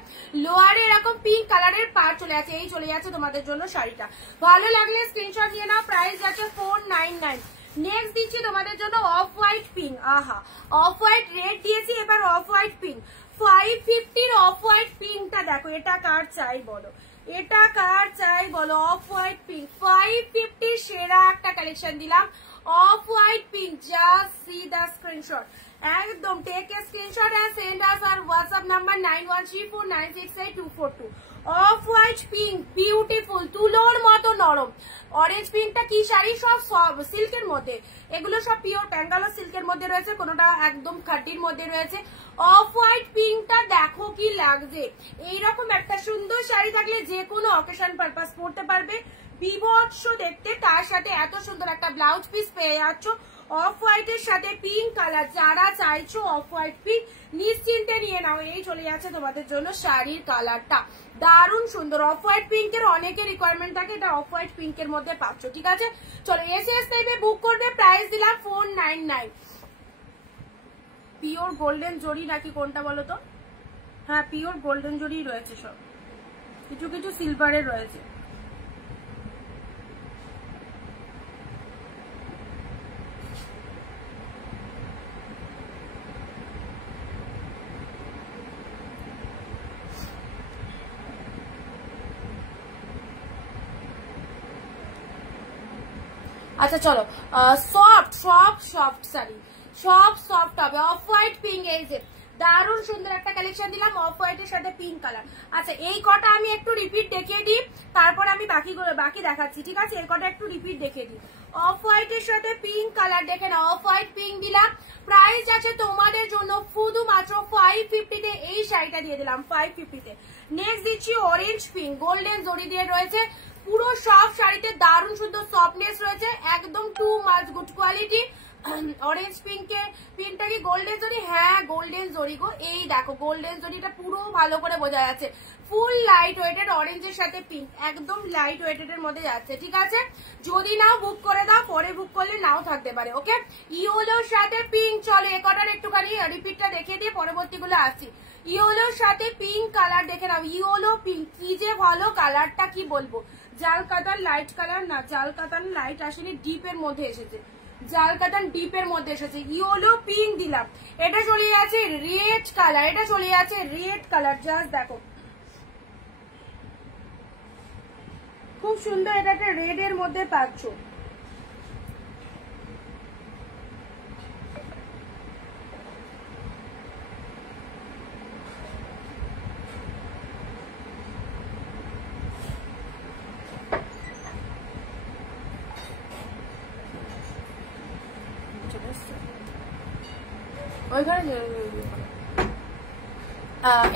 লোয়ারে এরকম পিঙ্ক কালারের পার চলে যাচ্ছে, এই চলে যাচ্ছে তোমাদের জন্য শাড়িটা। ভালো লাগলে স্ক্রিনশট নিয়ে নাও। প্রাইস যাচ্ছে 499। নেক্সট দিচ্ছি তোমাদের জন্য অফ হোয়াইট পিঙ্ক। আহা, অফ হোয়াইট রেড দিয়েছি, এবার off white pink. 550 off white পিঙ্কটা দেখো, এটা কার চাই বলো, এটা কার চাই বলো? অফ হোয়াইট পিঙ্ক 550, সেরা একটা কালেকশন দিলাম। Off white pink, just see the screenshot, একদম take a screenshot and send us our WhatsApp number 9134968242। Off white pink, beautiful, তুলোর মতো নরম। অরেঞ্জ পিঙ্কটা কি শাড়ি? সব সিল্কের মধ্যে, এগুলো সব পিওর ব্যাঙ্গালোর সিল্কের মধ্যে রয়েছে, কোনোটা একদম খাটির মধ্যে রয়েছে। অফ হোয়াইট পিঙ্কটা দেখো কি লাগছে। এইরকম একটা সুন্দর শাড়ি থাকলে যে কোনো অকেশন পারপাস পরতে পারবে, বিভৎস দেখতে। তার সাথে এত সুন্দর একটা ব্লাউজ পিস পেয়ে যাচ্ছ অফ হোয়াইটের সাথে পিঙ্ক কালার। যারা চাইছো অফ হোয়াইট পিঙ্ক, নিশ্চিন্তে নিয়ে নাও। এই চলে যাচ্ছে তোমাদের জন্য শাড়ির কালারটা, দারুণ সুন্দর। অফ হোয়াইট পিঙ্কের অনেকের রিকোয়ারমেন্ট থাকে, এটা অফ হোয়াইট পিঙ্কের মধ্যে পাচ্ছ। ঠিক আছে, চলো এসএস টাইপে বুক করবে। প্রাইস দিলাম 499। পিওর গোল্ডেন জরি নাকি কোনটা বলো তো? হ্যাঁ, পিওর গোল্ডেন জরি রয়েছে, সব কিছু কিছু সিলভারের রয়েছে। আচ্ছা চলো, সফট শাড়ি, সব সফট হবে। অফ হোয়াইট পিঙ্ক, এই যে দারুণ সুন্দর একটা কালেকশন দিলাম অফ হোয়াইটের সাথে পিঙ্ক কালার। আচ্ছা, এই কটা আমি একটু রিপিট দেখিয়ে দিই, তারপর আমি বাকি দেখাচ্ছি। ঠিক আছে, এই কটা একটু রিপিট দেখিয়ে দিই। অফ হোয়াইটের সাথে পিঙ্ক কালার দেখে না, অফ হোয়াইট পিঙ্ক দিলাম। প্রাইস আছে তোমাদের জন্য শুধুমাত্র 550-তে, এই শাড়িটা দিয়ে দিলাম 550-তে। নেক্সট দিচ্ছি অরেঞ্জ পিঙ্ক, গোল্ডেন জরি দিয়ে রয়েছে। পুরো সব শাড়িতে দারুণ সুন্দর সফটনেস রয়েছে, একদম too much good quality. Orange পিঙ্কটা কি গোল্ডেন জরি? হ্যাঁ, গোল্ডেন জরি গো। এই দেখো গোল্ডেন জরিটা পুরো ভালো করে বোঝা যাচ্ছে। ফুল লাইট ওয়েটেড অরেঞ্জের সাথে পিঙ্ক, একদম লাইট ওয়েটেড এর মধ্যে যাচ্ছে। ঠিক আছে, যদি নাও বুক করে দাও, পরে বুক করলে নাও থাকতে পারে। ওকে, ইয়েলোর সাথে পিঙ্ক। চলো এ কটার একটুখানি রিপিটটা দেখে দিয়ে পরবর্তীগুলো আসছি। ইয়েলোর সাথে পিঙ্ক কালার দেখে নাও, ইয়েলো পিঙ্ক, কি যে ভালো কালারটা, কি বলবো। জাল কাতান লাইট কালার না, জাল কাতান লাইট আসেনি, ডিপের মধ্যে এসেছে, জাল কাতান ডিপের মধ্যে এসেছে। ইয়েলো পিঙ্ক দিলাম। এটা চলে যাচ্ছে রেড কালার, এটা চলে যাচ্ছে রেড কালার। জাস্ট দেখো খুব সুন্দর, এটা একটা রেড এর মধ্যে পাচ্ছ।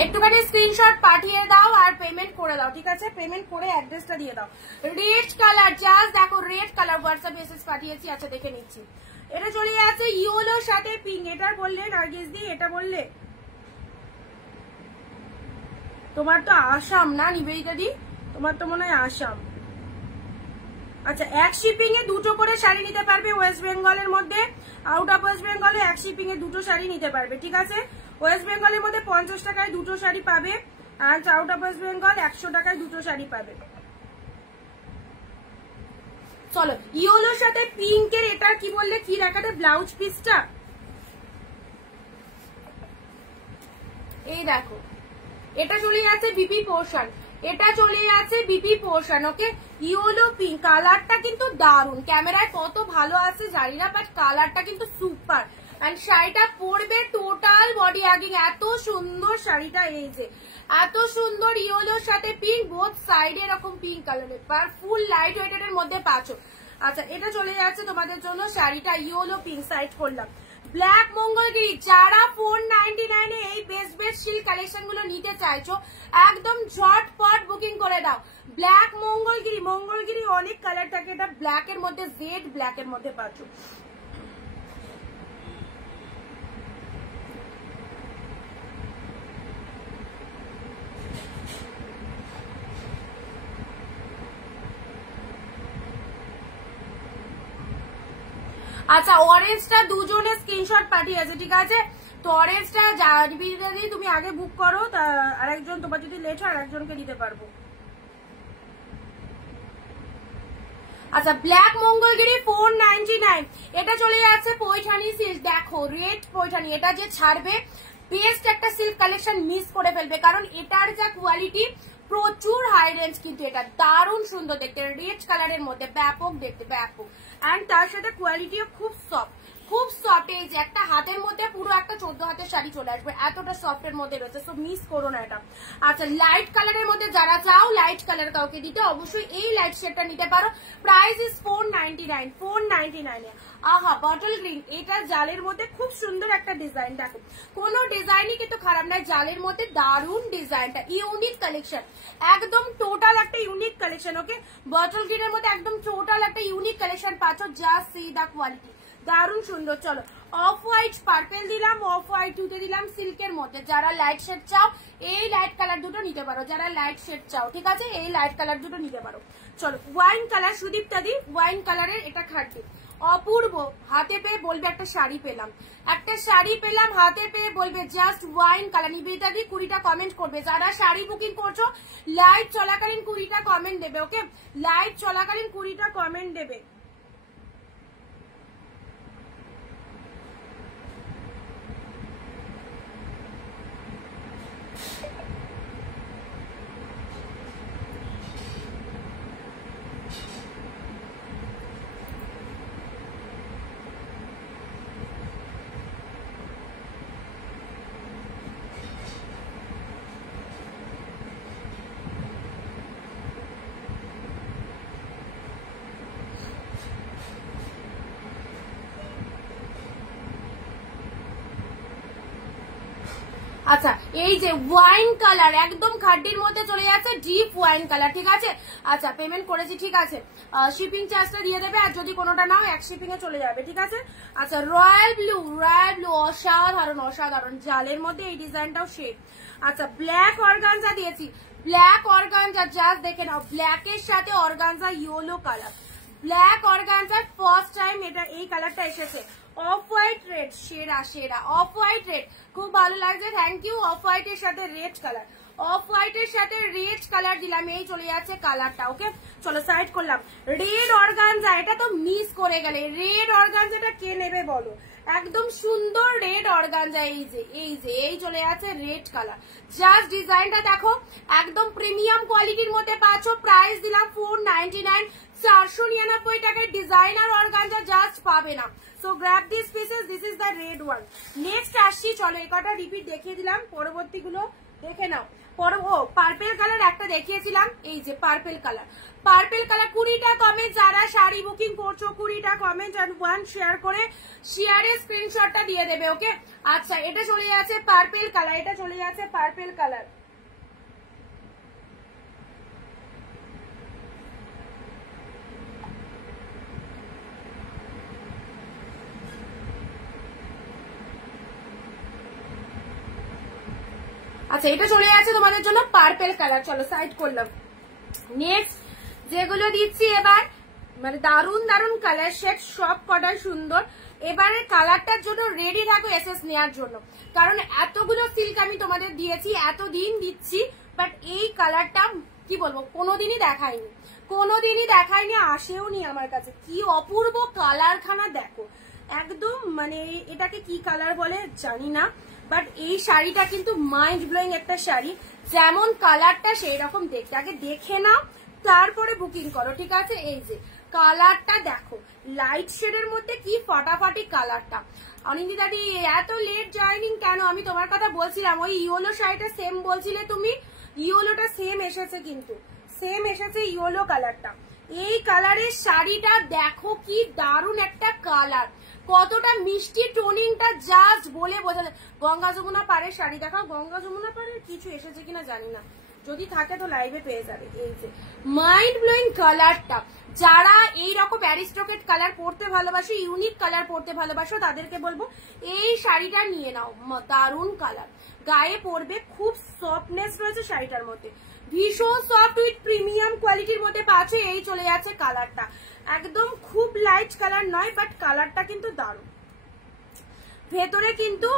একটুখানি স্ক্রিনশট পাঠিয়ে দাও আর পেমেন্ট করে দাও। ঠিক আছে, পেমেন্ট করে অ্যাড্রেসটা দিয়ে দাও। রেড কালার, জাস্ট দেখো রেড কালার, হোয়াটসঅ্যাপ মেসেজ পাঠিয়েছি। আচ্ছা দেখে নিচ্ছি। এটা চলে যাচ্ছে ইয়েলোর সাথে পিঙ্ক। এটা বললে নার্গিস দি, এটা বললে তোমার তো আসাম না নিবেদিতা দি, তোমার তো মনে হয় আসাম। আচ্ছা, এক শিপিং এ দুটো করে শাড়ি নিতে পারবে ওয়েস্ট বেঙ্গলের মধ্যে। আউট অফ ওয়েস্ট বেঙ্গলে এক শিপিং এ দুটো শাড়ি নিতে পারবে। ঠিক আছে, ওয়েস্ট বেঙ্গলের মধ্যে 50 টাকায় দুটো শাড়ি পাবে, আর আউট অফ ওয়েস্ট বেঙ্গল 100 টাকায় দুটো শাড়ি পাবে। চলো, ইয়েলোর সাথে পিঙ্কের এটা কি বললে, কি দেখাতে ব্লাউজ পিসটা? এই দেখো, এটা চলে যাচ্ছে বিপি পোর্শন, এটা চলে যাচ্ছে বিপি পোর্শন। ওকে, ইয়েলো পিঙ্ক কালারটা কিন্তু দারুন, ক্যামেরায় কত ভালো আছে জানি না, বাট কালারটা কিন্তু সুপার। এন্ড শাড়িটা পরবে টোটাল বডি আগিং, এত সুন্দর শাড়িটা। এই যে এত সুন্দর ইয়েলোর সাথে পিঙ্ক, বোথ সাইডে এরকম পিঙ্ক কালারের, আর ফুল লাইট ওয়েটেড এর মধ্যে পাচ্ছ। আচ্ছা, এটা চলে যাচ্ছে তোমাদের জন্য শাড়িটা ইয়েলো পিঙ্ক। সাইড করলাম ব্ল্যাক মঙ্গলগিরি। যারা 499 এ এই বেস্ট সিল্ক কালেকশন গুলো নিতে চাইছো, একদম ঝটপট বুকিং করে দাও। ব্ল্যাক মঙ্গলগিরি অনেক কালার থাকে, এটা ব্ল্যাক এর মধ্যে, জেড ব্ল্যাক এর মধ্যে পাচ্ছ। আচ্ছা অরেঞ্জটা দুজনে স্ক্রিনশট পাঠিয়েছে, ঠিক আছে? তো অরেঞ্জটা তুমি আগে বুক করো, আরেকজন তোমার যদি লেট হয় আরেকজনকে দিতে পারবো। আচ্ছা ব্ল্যাক মঙ্গলগিরি 499, এটা চলে যাচ্ছে পৈঠানি সিল্ক। দেখো রেড পৈঠানি, এটা যে ছাড়বে বেস্ট একটা সিল্ক কালেকশন মিস করে ফেলবে, কারণ এটার যা কোয়ালিটি প্রচুর হাই রেঞ্জ, কিন্তু এটা দারুণ সুন্দর দেখতে, রেড কালারের মধ্যে ব্যাপক দেখতে, ব্যাপক। অ্যান্ড তার সাথে কোয়ালিটিও খুব সফট, খুব সফট। এই যে একটা হাতের মধ্যে পুরো একটা 14 হাতের শাড়ি চলে আসবে, এতটা সফটের মধ্যে রয়েছে, সো মিস করো না এটা। আচ্ছা লাইট কালারের মধ্যে যারা চাও লাইট কালার কাউকে দিতে, অবশ্যই এই লাইট শেডটা নিতে পারো। প্রাইস ইজ 499, 499 এ। আহা বটল গ্রিন, এটা জালের মধ্যে খুব সুন্দর একটা ডিজাইন। দেখো কোনো ডিজাইনই কিন্তু খারাপ নয়, জালের মধ্যে দারুণ ডিজাইনটা, ইউনিক কালেকশন, একদম টোটাল একটা ইউনিক কালেকশন। ওকে বটল গ্রিনের মধ্যে একদম টোটাল একটা ইউনিক কালেকশন পাচ্ছ, জাস্ট সি দা কোয়ালিটি, দারুণ সুন্দর। চলো অফ হোয়াইট পার্পেল দিলাম, অফ হোয়াইট টুতে দিলাম সিল্কের মধ্যে। যারা লাইট শেড চাও এই লাইট কালার দুটো নিতে পারো, যারা লাইট শেড চাও, ঠিক আছে, এই লাইট কালার দুটো নিতে পারো। চলো ওয়াইন কালার, সুদীপ্তা দি ওয়াইন কালারের, এটা খাটবে অপূর্ব, হাতে পেয়ে বলবে একটা শাড়ি পেলাম, একটা শাড়ি পেলাম হাতে পেয়ে বলবে জাস্ট ওয়াইন কালার। নিবেদিতা দি 20টা কমেন্ট করবে, যারা শাড়ি বুকিং করছো লাইভ চলাকালীন 20টা কমেন্ট দেবে। ওকে লাইভ চলাকালীন 20টা কমেন্ট দেবে। আচ্ছা এই যে ওয়াইন কালার একদম খাড্ডির মধ্যে চলে যাচ্ছে, ডিপ ওয়াইন কালার, ঠিক আছে? আচ্ছা পেমেন্ট করেছি, ঠিক আছে, শিপিং চার্জটা দিয়ে দেবে, আর যদি কোনোটা নাও এক শিপিং এ চলে যাবে, ঠিক আছে? আচ্ছা রয়্যাল ব্লু, রয়্যাল ব্লু অসাধারণ, অসাধারণ জালের মধ্যে এই ডিজাইনটাও শেপ। আচ্ছা ব্ল্যাক অর্গানজা দিয়েছি, ব্ল্যাক অর্গানজা জাস্ট দেখে নাও, ব্ল্যাকের সাথে organza yellow colour, black organza first time এটা এই কালারটা এসেছে। অফ হোয়াইট রেড, সেরা সেরা, অফ হোয়াইট রেড খুব ভালো লাগছে, থ্যাংক ইউ। অফ হোয়াইট এর সাথে রেড কালার, অফ হোয়াইট এর সাথে রেড কালার দিলাম, এই চলে যাচ্ছে কালারটা। ওকে চলো সাইড করলাম। রেড অর্গানজা, এটা তো মিস করে গেলে, রেড অর্গানজাটা কে নেবে বলো? একদম সুন্দর রেড অর্গানজা, এই যে এই যে এই চলে যাচ্ছে রেড কালার, জাস্ট ডিজাইনটা দেখো, একদম প্রিমিয়াম কোয়ালিটির মধ্যে পাচ্ছ। প্রাইস দিলাম 499, 499 টাকায় ডিজাইনার অর্গানজা জাস্ট পাবে না। So grab this pieces, this is the red one. Next আসছি, চলো এই কটা রিপিট দেখিয়ে দিলাম, পরবর্তীগুলো দেখে নাও। পার্পেল কালার একটা দেখিয়েছিলাম, এই যে পার্পেল কালার, পার্পেল কালার 20টা কমেন্ট, যারা শাড়ি বুকিং করছো 20টা কমেন্ট আর 1 শেয়ার করে শেয়ারের স্ক্রিনশটটা দিয়ে দেবে। ওকে আচ্ছা এটা চলে যাচ্ছে পার্পেল কালার, এটা চলে যাচ্ছে পার্পেল কালার। আচ্ছা এটা চলে যাচ্ছে তোমাদের জন্য পার্পেল কালার, চলো সাইড করলাম। নেক্সট যেগুলো দিচ্ছি এবার, মানে দারুন দারুন কালার শেড, সব কটাই সুন্দর। এবারে কালারটার জন্য রেডি থাকো এসএস নেওয়ার জন্য, কারণ এতগুলো সিল্ক আমি তোমাদের দিয়েছি, এতদিন দিচ্ছি, বাট এই কালারটা কি বলবো কোনোদিনই দেখায়নি, কোনোদিনই দেখায়নি, আসেও নি আমার কাছে। কি অপূর্ব কালারখানা দেখো, একদম মানে এটাকে কি কালার বলে জানি না, বাট এই শাড়িটা কিন্তু মাইন্ড ব্লোয়িং একটা শাড়ি, যেমন কালারটা সেই রকম দেখতে, আগে দেখে নাও তারপরে বুকিং করো, ঠিক আছে? এই যে কালারটা দেখো, লাইট শেডের মধ্যে কি ফাটাফাটি কালারটা। অনিন্দিতা দি এত লেট জয়েনিং কেন? আমি তোমার কথা বলছিলাম, ওই ইয়েলো শাড়িটা সেম বলছিলে তুমি, ইয়েলোটা সেম এসেছে, কিন্তু সেম এসেছে ইয়েলো কালারটা। এই কালারের শাড়িটা দেখো কি দারুণ একটা কালার, কতটা মিষ্টি টোনিংটা জাস্ট বলে বোঝালে। গঙ্গা যমুনা পাড়ের শাড়ি দেখাও, গঙ্গা যমুনা পাড়ের কিছু এসেছে কিনা জানি না, যদি থাকে তো লাইভে পেয়ে যাবে। এই যে মাইন্ড ব্লোয়িং কালারটা, যারা এইরকম অ্যারিস্টোক্রেট কালার পরতে ভালোবাসো, ইউনিক কালার পরতে ভালোবাসো, তাদেরকে বলবো এই শাড়িটা নিয়ে নাও, দারুণ কালার, গায়ে পরবে, খুব সফটনেস রয়েছে শাড়িটার মধ্যে, ভীষণ সফট উইথ প্রিমিয়াম কোয়ালিটির মধ্যে পাচ্ছ। এই চলে যাচ্ছে কালারটা, একদম খুব লাইট কালার নয়, বাট কালারটা কিন্তু দারুণ। ভেতরে কিন্তু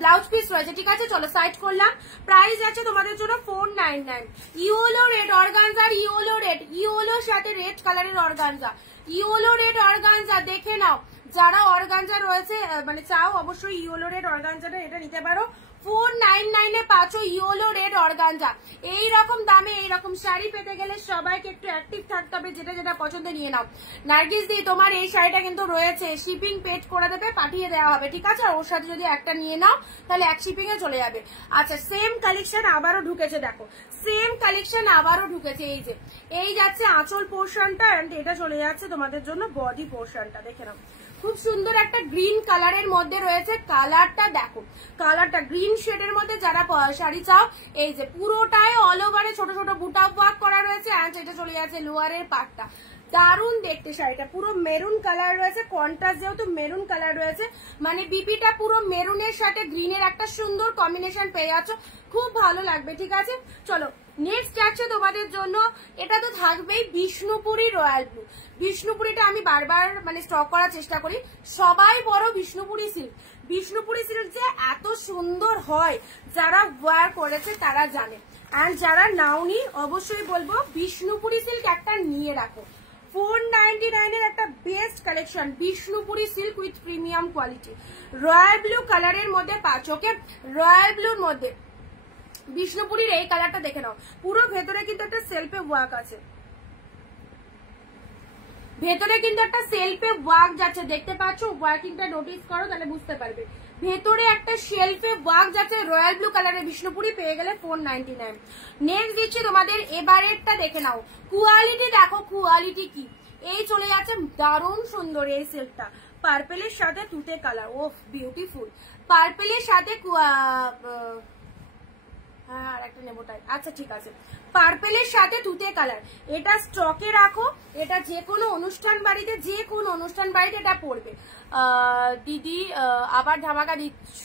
ব্লাউজ পিস রয়েছে, ঠিক আছে। চলো সাইড করলাম। প্রাইস আছে তোমাদের জন্য 499। ইয়েলো রেড অর্গানজার, ইয়েলো রেড, ইয়েলোর সাথে রেড কালারের অর্গানজা, ইয়েলো রেড অর্গানজা দেখে নাও। যারা অর্গানজা রয়েছে মানে চাও অবশ্যই ইয়েলো রেড অর্গানজাটা এটা নিতে পারো। 499 এ পাচ্ছ ইয়েলো রেড অর্গানজা। এইরকম দামে এইরকম শাড়ি পেতে গেলে সবাইকে একটু অ্যাক্টিভ থাকতে হবে, যেটা যেটা পছন্দ নিয়ে নাও। নার্গিস দি তোমার এই শাড়িটা কিন্তু রয়েছে, শিপিং পেড করে দেবে, পাঠিয়ে দেওয়া হবে, ঠিক আছে। আর ওর সাথে যদি একটা নিয়ে নাও তাহলে এক শিপিং এ চলে যাবে। আচ্ছা সেম কালেকশন আবারও ঢুকেছে, দেখো সেম কালেকশন আবারও ঢুকেছে। এই যাচ্ছে আঁচল পোর্শনটা, এন্ড এটা চলে যাচ্ছে তোমাদের জন্য বডি পোর্শনটা। দেখে নাও খুব সুন্দর একটা গ্রিন কালারের মধ্যে রয়েছে। কালারটা দেখো, কালারটা গ্রিন শেডের মধ্যে যারা শাড়ি চাও, এই যে পুরোটাই অল ওভারে ছোট ছোট বুটা ওয়ার্ক করা রয়েছে। অ্যান্ড এটা চলে যাচ্ছে লোয়ারের পাটটা, দারুণ দেখতে শাড়িটা। পুরো মেরুন কালার রয়েছে, কন্ট্রাস্ট যেহেতু মেরুন কালার রয়েছে, মানে বিপিটা পুরো মেরুনের সাথে গ্রিনের একটা সুন্দর কম্বিনেশন পেয়ে যাচ্ছ, খুব ভালো লাগবে, ঠিক আছে। চলো নেক্সট আছে তোমাদের জন্য, এটা তো থাকবেই বিষ্ণুপুরি রয়্যাল ব্লু। বিষ্ণুপুরিটা আমি বারবার মানে স্টক করার চেষ্টা করি, সবাই বড় বিষ্ণুপুরি সিল্ক। বিষ্ণুপুরি সিল্ক যে এত সুন্দর হয় যারা ওয়্যার করেছে তারা জানে, অ্যান্ড যারা নাওনি অবশ্যই বলবো বিষ্ণুপুরি সিল্ক একটা নিয়ে রাখো। 499 এর একটা best collection Bishnupuri silk with premium quality. Royal blue কালারের মধ্যে পাচ্ছ, ওকে। রয়্যাল ব্লুর মধ্যে বিষ্ণুপুরীর এই কালারটা দেখে নাও, পুরো ভেতরে কিন্তু একটা সেলফে ওয়ার্ক আছে, ভেতরে কিন্তু একটা সেলফে ওয়ার্ক যাচ্ছে, দেখতে পাচ্ছ। ওয়ার্কিংটা নোটিস করো তাহলে বুঝতে পারবে। ভেতরে একটা শেলফে ওয়ার্ক যাচ্ছে, রয়্যাল ব্লু কালারের বিষ্ণুপুরি পেয়ে গেলে 499। নেক্সট দিচ্ছি তোমাদের এবারেরটা, দেখে নাও কোয়ালিটি, দেখো কোয়ালিটি কি। এই চলে যাচ্ছে দারুণ সুন্দর এই সিল্কটা, পার্পেলের সাথে তুতে কালার, ওফ বিউটিফুল। পার্পেলের সাথে আর একটা নেবো টাই, আচ্ছা ঠিক আছে। পার্পেলের সাথে তুতে কালার, এটা স্টকে রাখো, এটা যে কোনো অনুষ্ঠান বাড়িতে, যে কোনো অনুষ্ঠান বাড়িতে এটা পড়বে। দিদি আবার ধামাকা দিচ্ছ,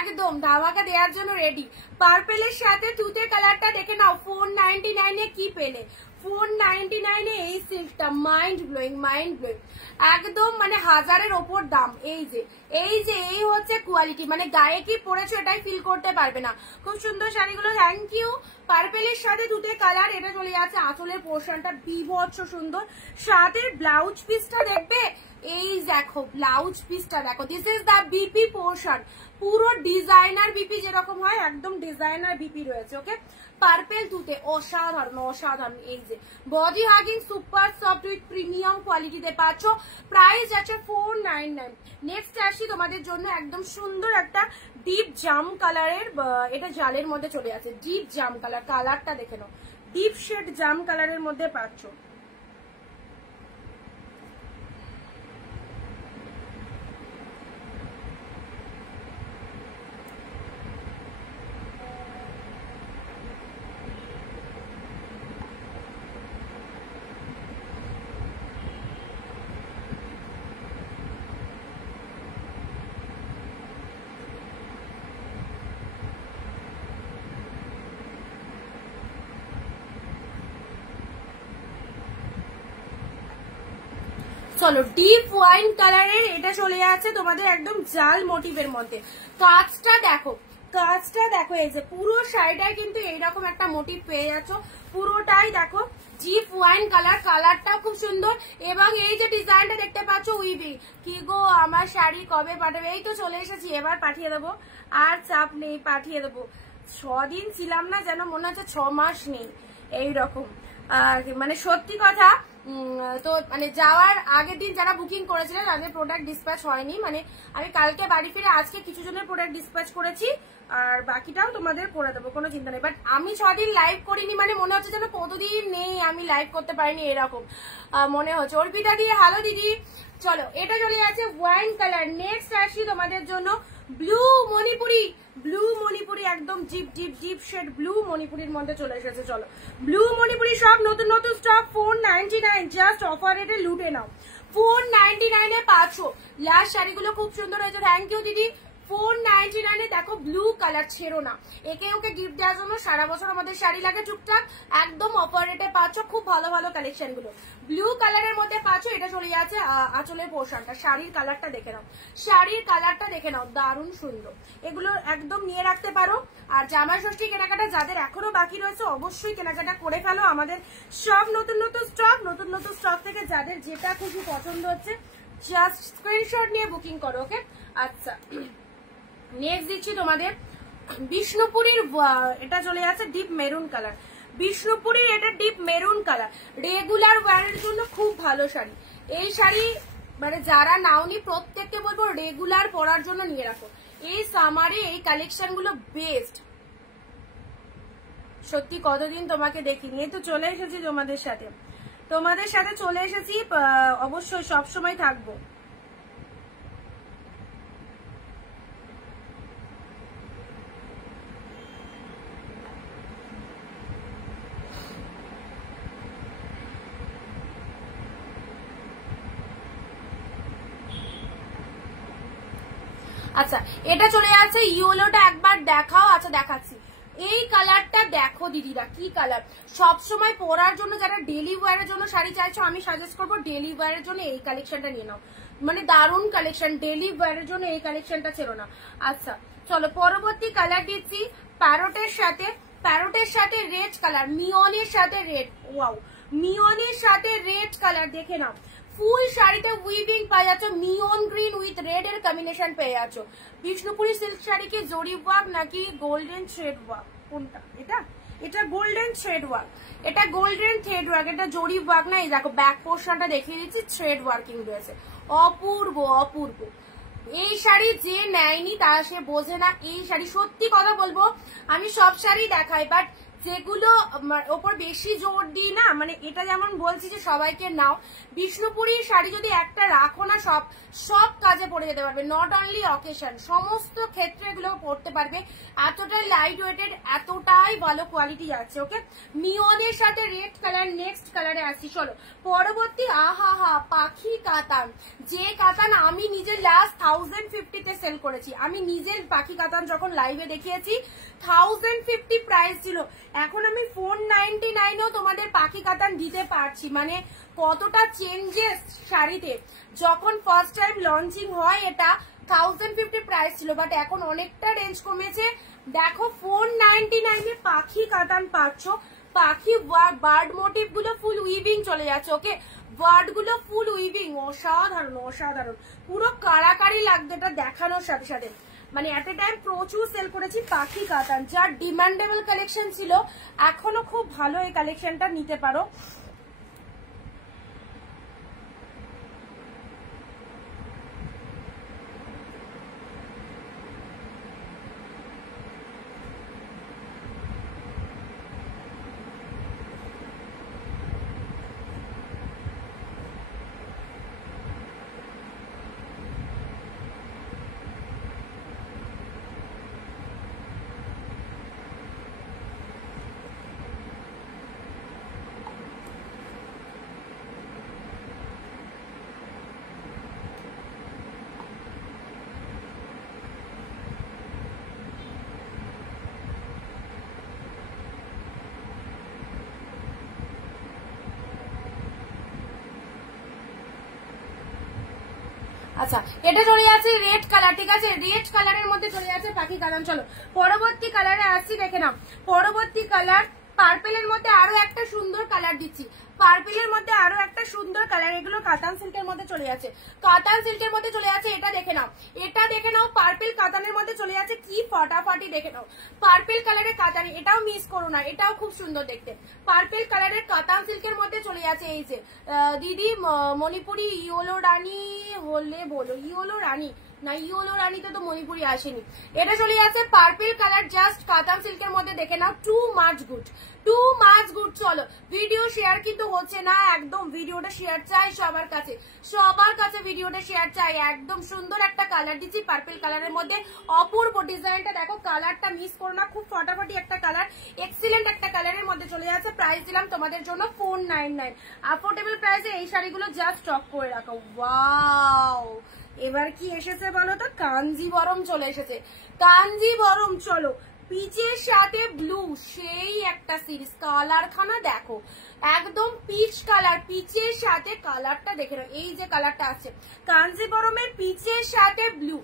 একদম ধামাকা দেওয়ার জন্য রেডি। পার্পেলের সাথে তুতে কালারটা দেখে নাও, 499 এ কি পেলে। 499 এ এই সিল্কটা মাইন্ড ব্লোয়িং, মাইন্ড ব্লোয়িং একদম, মানে 1000-এর ওপর দাম। এই হচ্ছে কোয়ালিটি, মানে গায়ে কি পরেছো এটাই ফিল করতে পারবে না। খুব সুন্দর শাড়িগুলো, থ্যাংক ইউ। পার্পেলের সাথে তুতে কালার, এটা চলে যাচ্ছে আঁচলের পোর্শনটা বিভৎস সুন্দর। সাথে ব্লাউজ পিসটা দেখবে, এই দেখো ব্লাউজ পিসটা দেখো, this is the BP portion, পুরো ডিজাইনার বিপি যেরকম হয় একদম ডিজাইনার বিপি রয়েছে, ওকে। পার্পেল তুতে অসাধারণ অসাধারণ। এই যে body hugging super soft with premium কোয়ালিটিতে পাচ্ছ। প্রাইস আছে 499। নেক্সট আসি তোমাদের জন্য একদম সুন্দর একটা ডিপ জাম কালারের, এটা জালের মধ্যে চলে আছে, ডিপ জাম কালার। কালারটা দেখে নাও, ডিপ শেড জাম কালারের মধ্যে পাচ্ছ। চলো ডিপ ওয়াইন কালারের এটা চলে যাচ্ছে তোমাদের একদম জাল মোটিভের মধ্যে। কাজটা দেখো, কাজটা দেখো, এই যে পুরো শাড়িটাই কিন্তু এইরকম একটা মোটিভ পেয়ে যাচ্ছ, পুরোটাই দেখো ডিপ ওয়াইন কালার। কালারটাও খুব সুন্দর, এবং এই যে ডিজাইনটা দেখতে পাচ্ছ উইভি। কি গো আমার শাড়ি কবে পাঠাবে? এই তো চলে এসেছি, এবার পাঠিয়ে দেবো, আর চাপ নেই, পাঠিয়ে দেবো। 6 দিন ছিলাম না, যেন মনে হচ্ছে 6 মাস নেই এইরকম। মানে সত্যি কথা, তো মানে যাওয়ার আগের দিন যারা বুকিং করেছিলেন তাদের প্রোডাক্ট ডিসপ্যাচ হয়নি, মানে আমি কালকে বাড়ি ফিরে আজকে কিছু জনের প্রোডাক্ট ডিসপ্যাচ করেছি, আর বাকিটাও তোমাদের করে দেবো, কোনো চিন্তা নেই। বাট আমি 6 দিন লাইভ করিনি, মানে মনে হচ্ছে যেন কতদিন নেই আমি লাইভ করতে পারিনি এরকম মনে হচ্ছে। অর্পিতা দিয়ে হ্যালো দিদি। চলো এটা চলে যাচ্ছে ওয়াইন কালার। নেক্সট আসি তোমাদের জন্য ব্লু মণিপুরি, ব্লু মণিপুরি একদম deep deep deep shade blue মণিপুরির মধ্যে চলে এসেছে। চলো ব্লু মণিপুরি সব নতুন নতুন স্টক, 499, জাস্ট অফার রেটে লুটে নাও। 499 এ পাচ্ছ। লাস্ট শাড়িগুলো খুব সুন্দর হয়েছে, থ্যাংক ইউ দিদি। 499 দেখো ব্লু কালার, ছেড়ো না, একে ওকে গিফট দেওয়ার জন্য সারা বছর আমাদের শাড়ি লাগে টুকটাক, একদম অফার রেটে পাচ্ছ খুব ভালো ভালো কালেকশন গুলো। ব্লু কালারের মধ্যে পাচ্ছ, এটা চলে যাচ্ছে আঁচলের পোর্শনটা। শাড়ির কালারটা দেখে নাও, শাড়ির কালারটা দেখে নাও, দারুণ সুন্দর। এগুলো একদম নিয়ে রাখতে পারো। আর জামাই ষষ্ঠী কেনাকাটা যাদের এখনো বাকি রয়েছে অবশ্যই কেনাকাটা করে ফেলো। আমাদের সব নতুন নতুন স্টক থেকে যাদের যেটা খুশি পছন্দ হচ্ছে জাস্ট স্ক্রিনশট নিয়ে বুকিং করো, ওকে। আচ্ছা, নেক্সট দিচ্ছি তোমাদের বিষ্ণুপুরীর, এটা চলে যাচ্ছে ডিপ মেরুন কালার। বিষ্ণুপুরীর এটা ডিপ মেরুন কালার, রেগুলার ওয়ারের জন্য খুব ভালো শাড়ি। এই শাড়ি মানে যারা নাওনি প্রত্যেককে বলবো রেগুলার পরার জন্য নিয়ে রাখো। এই সামারে এই কালেকশন গুলো বেস্ট। সত্যি কতদিন তোমাকে দেখিনি, এই তো চলে এসেছি তোমাদের সাথে চলে এসেছি, অবশ্যই সবসময় থাকবো। আচ্ছা, এটা চলে যাচ্ছে ইয়েলোটা, একবার দেখাও। আচ্ছা দেখাচ্ছি, এই কালারটা দেখো দিদিরা, কি কালার। সবসময় পরার জন্য যারা ডেলি ওয়ারের জন্য শাড়ি চাইছো আমি সাজেস্ট করবো ডেলি ওয়ারের জন্য এই কালেকশনটা নিয়ে নাও, মানে দারুণ কালেকশন। ডেলি ওয়ারের জন্য এই কালেকশনটা ছেড়ো না। আচ্ছা চলো পরবর্তী কালার দিচ্ছি প্যারোটের সাথে রেড কালার, মিয়নের সাথে রেড। ওয়াও, মিয়নের সাথে রেড কালার দেখে নাও। ফুল শাড়িতে উইভিং পেয়ে যাচ্ছ, মিয়ন গ্রিন উইথ রেড এর কম্বিনেশন পেয়ে যাচ্ছ। বিষ্ণুপুরি সিল্ক শাড়ি কি জরি ওয়ার্ক নাকি গোল্ডেন থ্রেড ওয়ার্ক? কোনটা? এটা গোল্ডেন থ্রেড ওয়ার্ক, এটা গোল্ডেন থ্রেড ওয়ার্ক, এটা জরি ওয়ার্ক না। এই দেখো ব্যাক পোর্শনটা দেখিয়ে দিচ্ছি, থ্রেড ওয়ার্কিং রয়েছে, অপূর্ব অপূর্ব। এই শাড়ি যে নেয়নি তা সে বোঝে না এই শাড়ি। সত্যি কথা বলবো, আমি সব শাড়ি দেখাই, বাট যেগুলো ওপর বেশি জোর দিই না, মানে এটা যেমন বলছি যে সবাইকে নাও, বিষ্ণুপুরীর শাড়ি যদি একটা রাখো না সব কাজে পরে যেতে পারবে, নট অনলি অকেশন, সমস্ত ক্ষেত্রে এগুলো পরতে পারবে। এতটাই লাইট ওয়েটেড, এতটাই ভালো কোয়ালিটি যাচ্ছে, ওকে। মিয়নের সাথে রেড কালার। নেক্সট কালারে আসছি, চলো পরবর্তী। আহা পাখি কাতান, যে কাতান আমি নিজে লাস্ট 1050 তে সেল করেছি। আমি নিজের পাখি কাতান যখন লাইভে দেখিয়েছি 1050 প্রাইস ছিল, এখন আমি 499-এও তোমাদের পাখি কাতান দিতে পারছি। মানে কতটা চেঞ্জেস শাড়িতে। যখন ফার্স্ট টাইম লঞ্চিং হয় এটা 1050 প্রাইস ছিল, বাট এখন অনেকটা রেঞ্জ কমেছে। দেখো 499-এ পাখি কাতান পাচ্ছ। পাখি বার্ড মোটিভ গুলো ফুল উইভিং চলে যাচ্ছে, ওকে। বার্ড গুলো ফুল উইভিং, অসাধারণ অসাধারণ, পুরো কারাকারি লাগবে এটা দেখানোর সাথে সাথে। মানে এট এ টাইম প্রচুর সেল করেছি পাখি কাতান, যার ডিমান্ডেবল কালেকশন ছিল, এখনো খুব ভালো এই কালেকশনটা নিতে পারো। আচ্ছা, এটা চলে যাচ্ছে রেড কালার, ঠিক আছে। রেড কালারের মধ্যে চলে যাচ্ছে পাখি কালার। চলো পরবর্তী কালারে আসছি, দেখে নাও। পরবর্তী কালার পার্পেলের মধ্যে আরো একটা সুন্দর কালার দিচ্ছি, পার্পেলের মধ্যে আরো একটা সুন্দর কালার। এগুলো কাতান সিল্কের মধ্যে চলে যাচ্ছে, কাতান সিল্কের মধ্যে চলে যাচ্ছে। এটা দেখে নাও, এটা দেখে নাও, পার্পেল কাতানের মধ্যে চলে যাচ্ছে, কি ফাটাফাটি। দেখে নাও পার্পেল কালারের কাতান, এটাও মিস করো না, এটাও খুব সুন্দর দেখতে। পার্পেল কালারের কাতান সিল্কের মধ্যে চলে যাচ্ছে। এই যে দিদি মণিপুরি ইয়েলো রানী হলে বলো, ইয়েলো রানী না, ইয়েলো রানীতে তো মণিপুরি আসেনি। এটা চলে যাচ্ছে পার্পেল কালার, জাস্ট কাতান সিল্কের মধ্যে। দেখে নাও, too much good, too much good. চলো ভিডিও শেয়ার কিন্তু হচ্ছে না, একদম ভিডিওটা শেয়ার চাই সবার কাছে, সবার কাছে ভিডিওটা শেয়ার চাই। একদম সুন্দর একটা কালার দিচ্ছি পার্পেল কালারের মধ্যে, অপূর্ব ডিজাইনটা দেখো, কালারটা মিস করো না, খুব ফটাফটি একটা কালার, এক্সিলেন্ট একটা কালারের মধ্যে চলে যাচ্ছে। প্রাইস দিলাম তোমাদের জন্য 499, অ্যাফোর্ডেবল প্রাইসে এই শাড়িগুলো জাস্ট স্টক করে রাখো। ওয়াও, এবার কি এসেছে বলো তো, কাঞ্জিবরম চলে এসেছে। কাঞ্জিবরম চলো, পিচের সাথে ব্লু, সেই একটা সিরিজ। কালার খানা দেখো, একদম পিচ কালার, পিচের সাথে কালারটা দেখে নাও, এই যে কালারটা আছে কাঞ্জিবরমের পিচের সাথে ব্লু,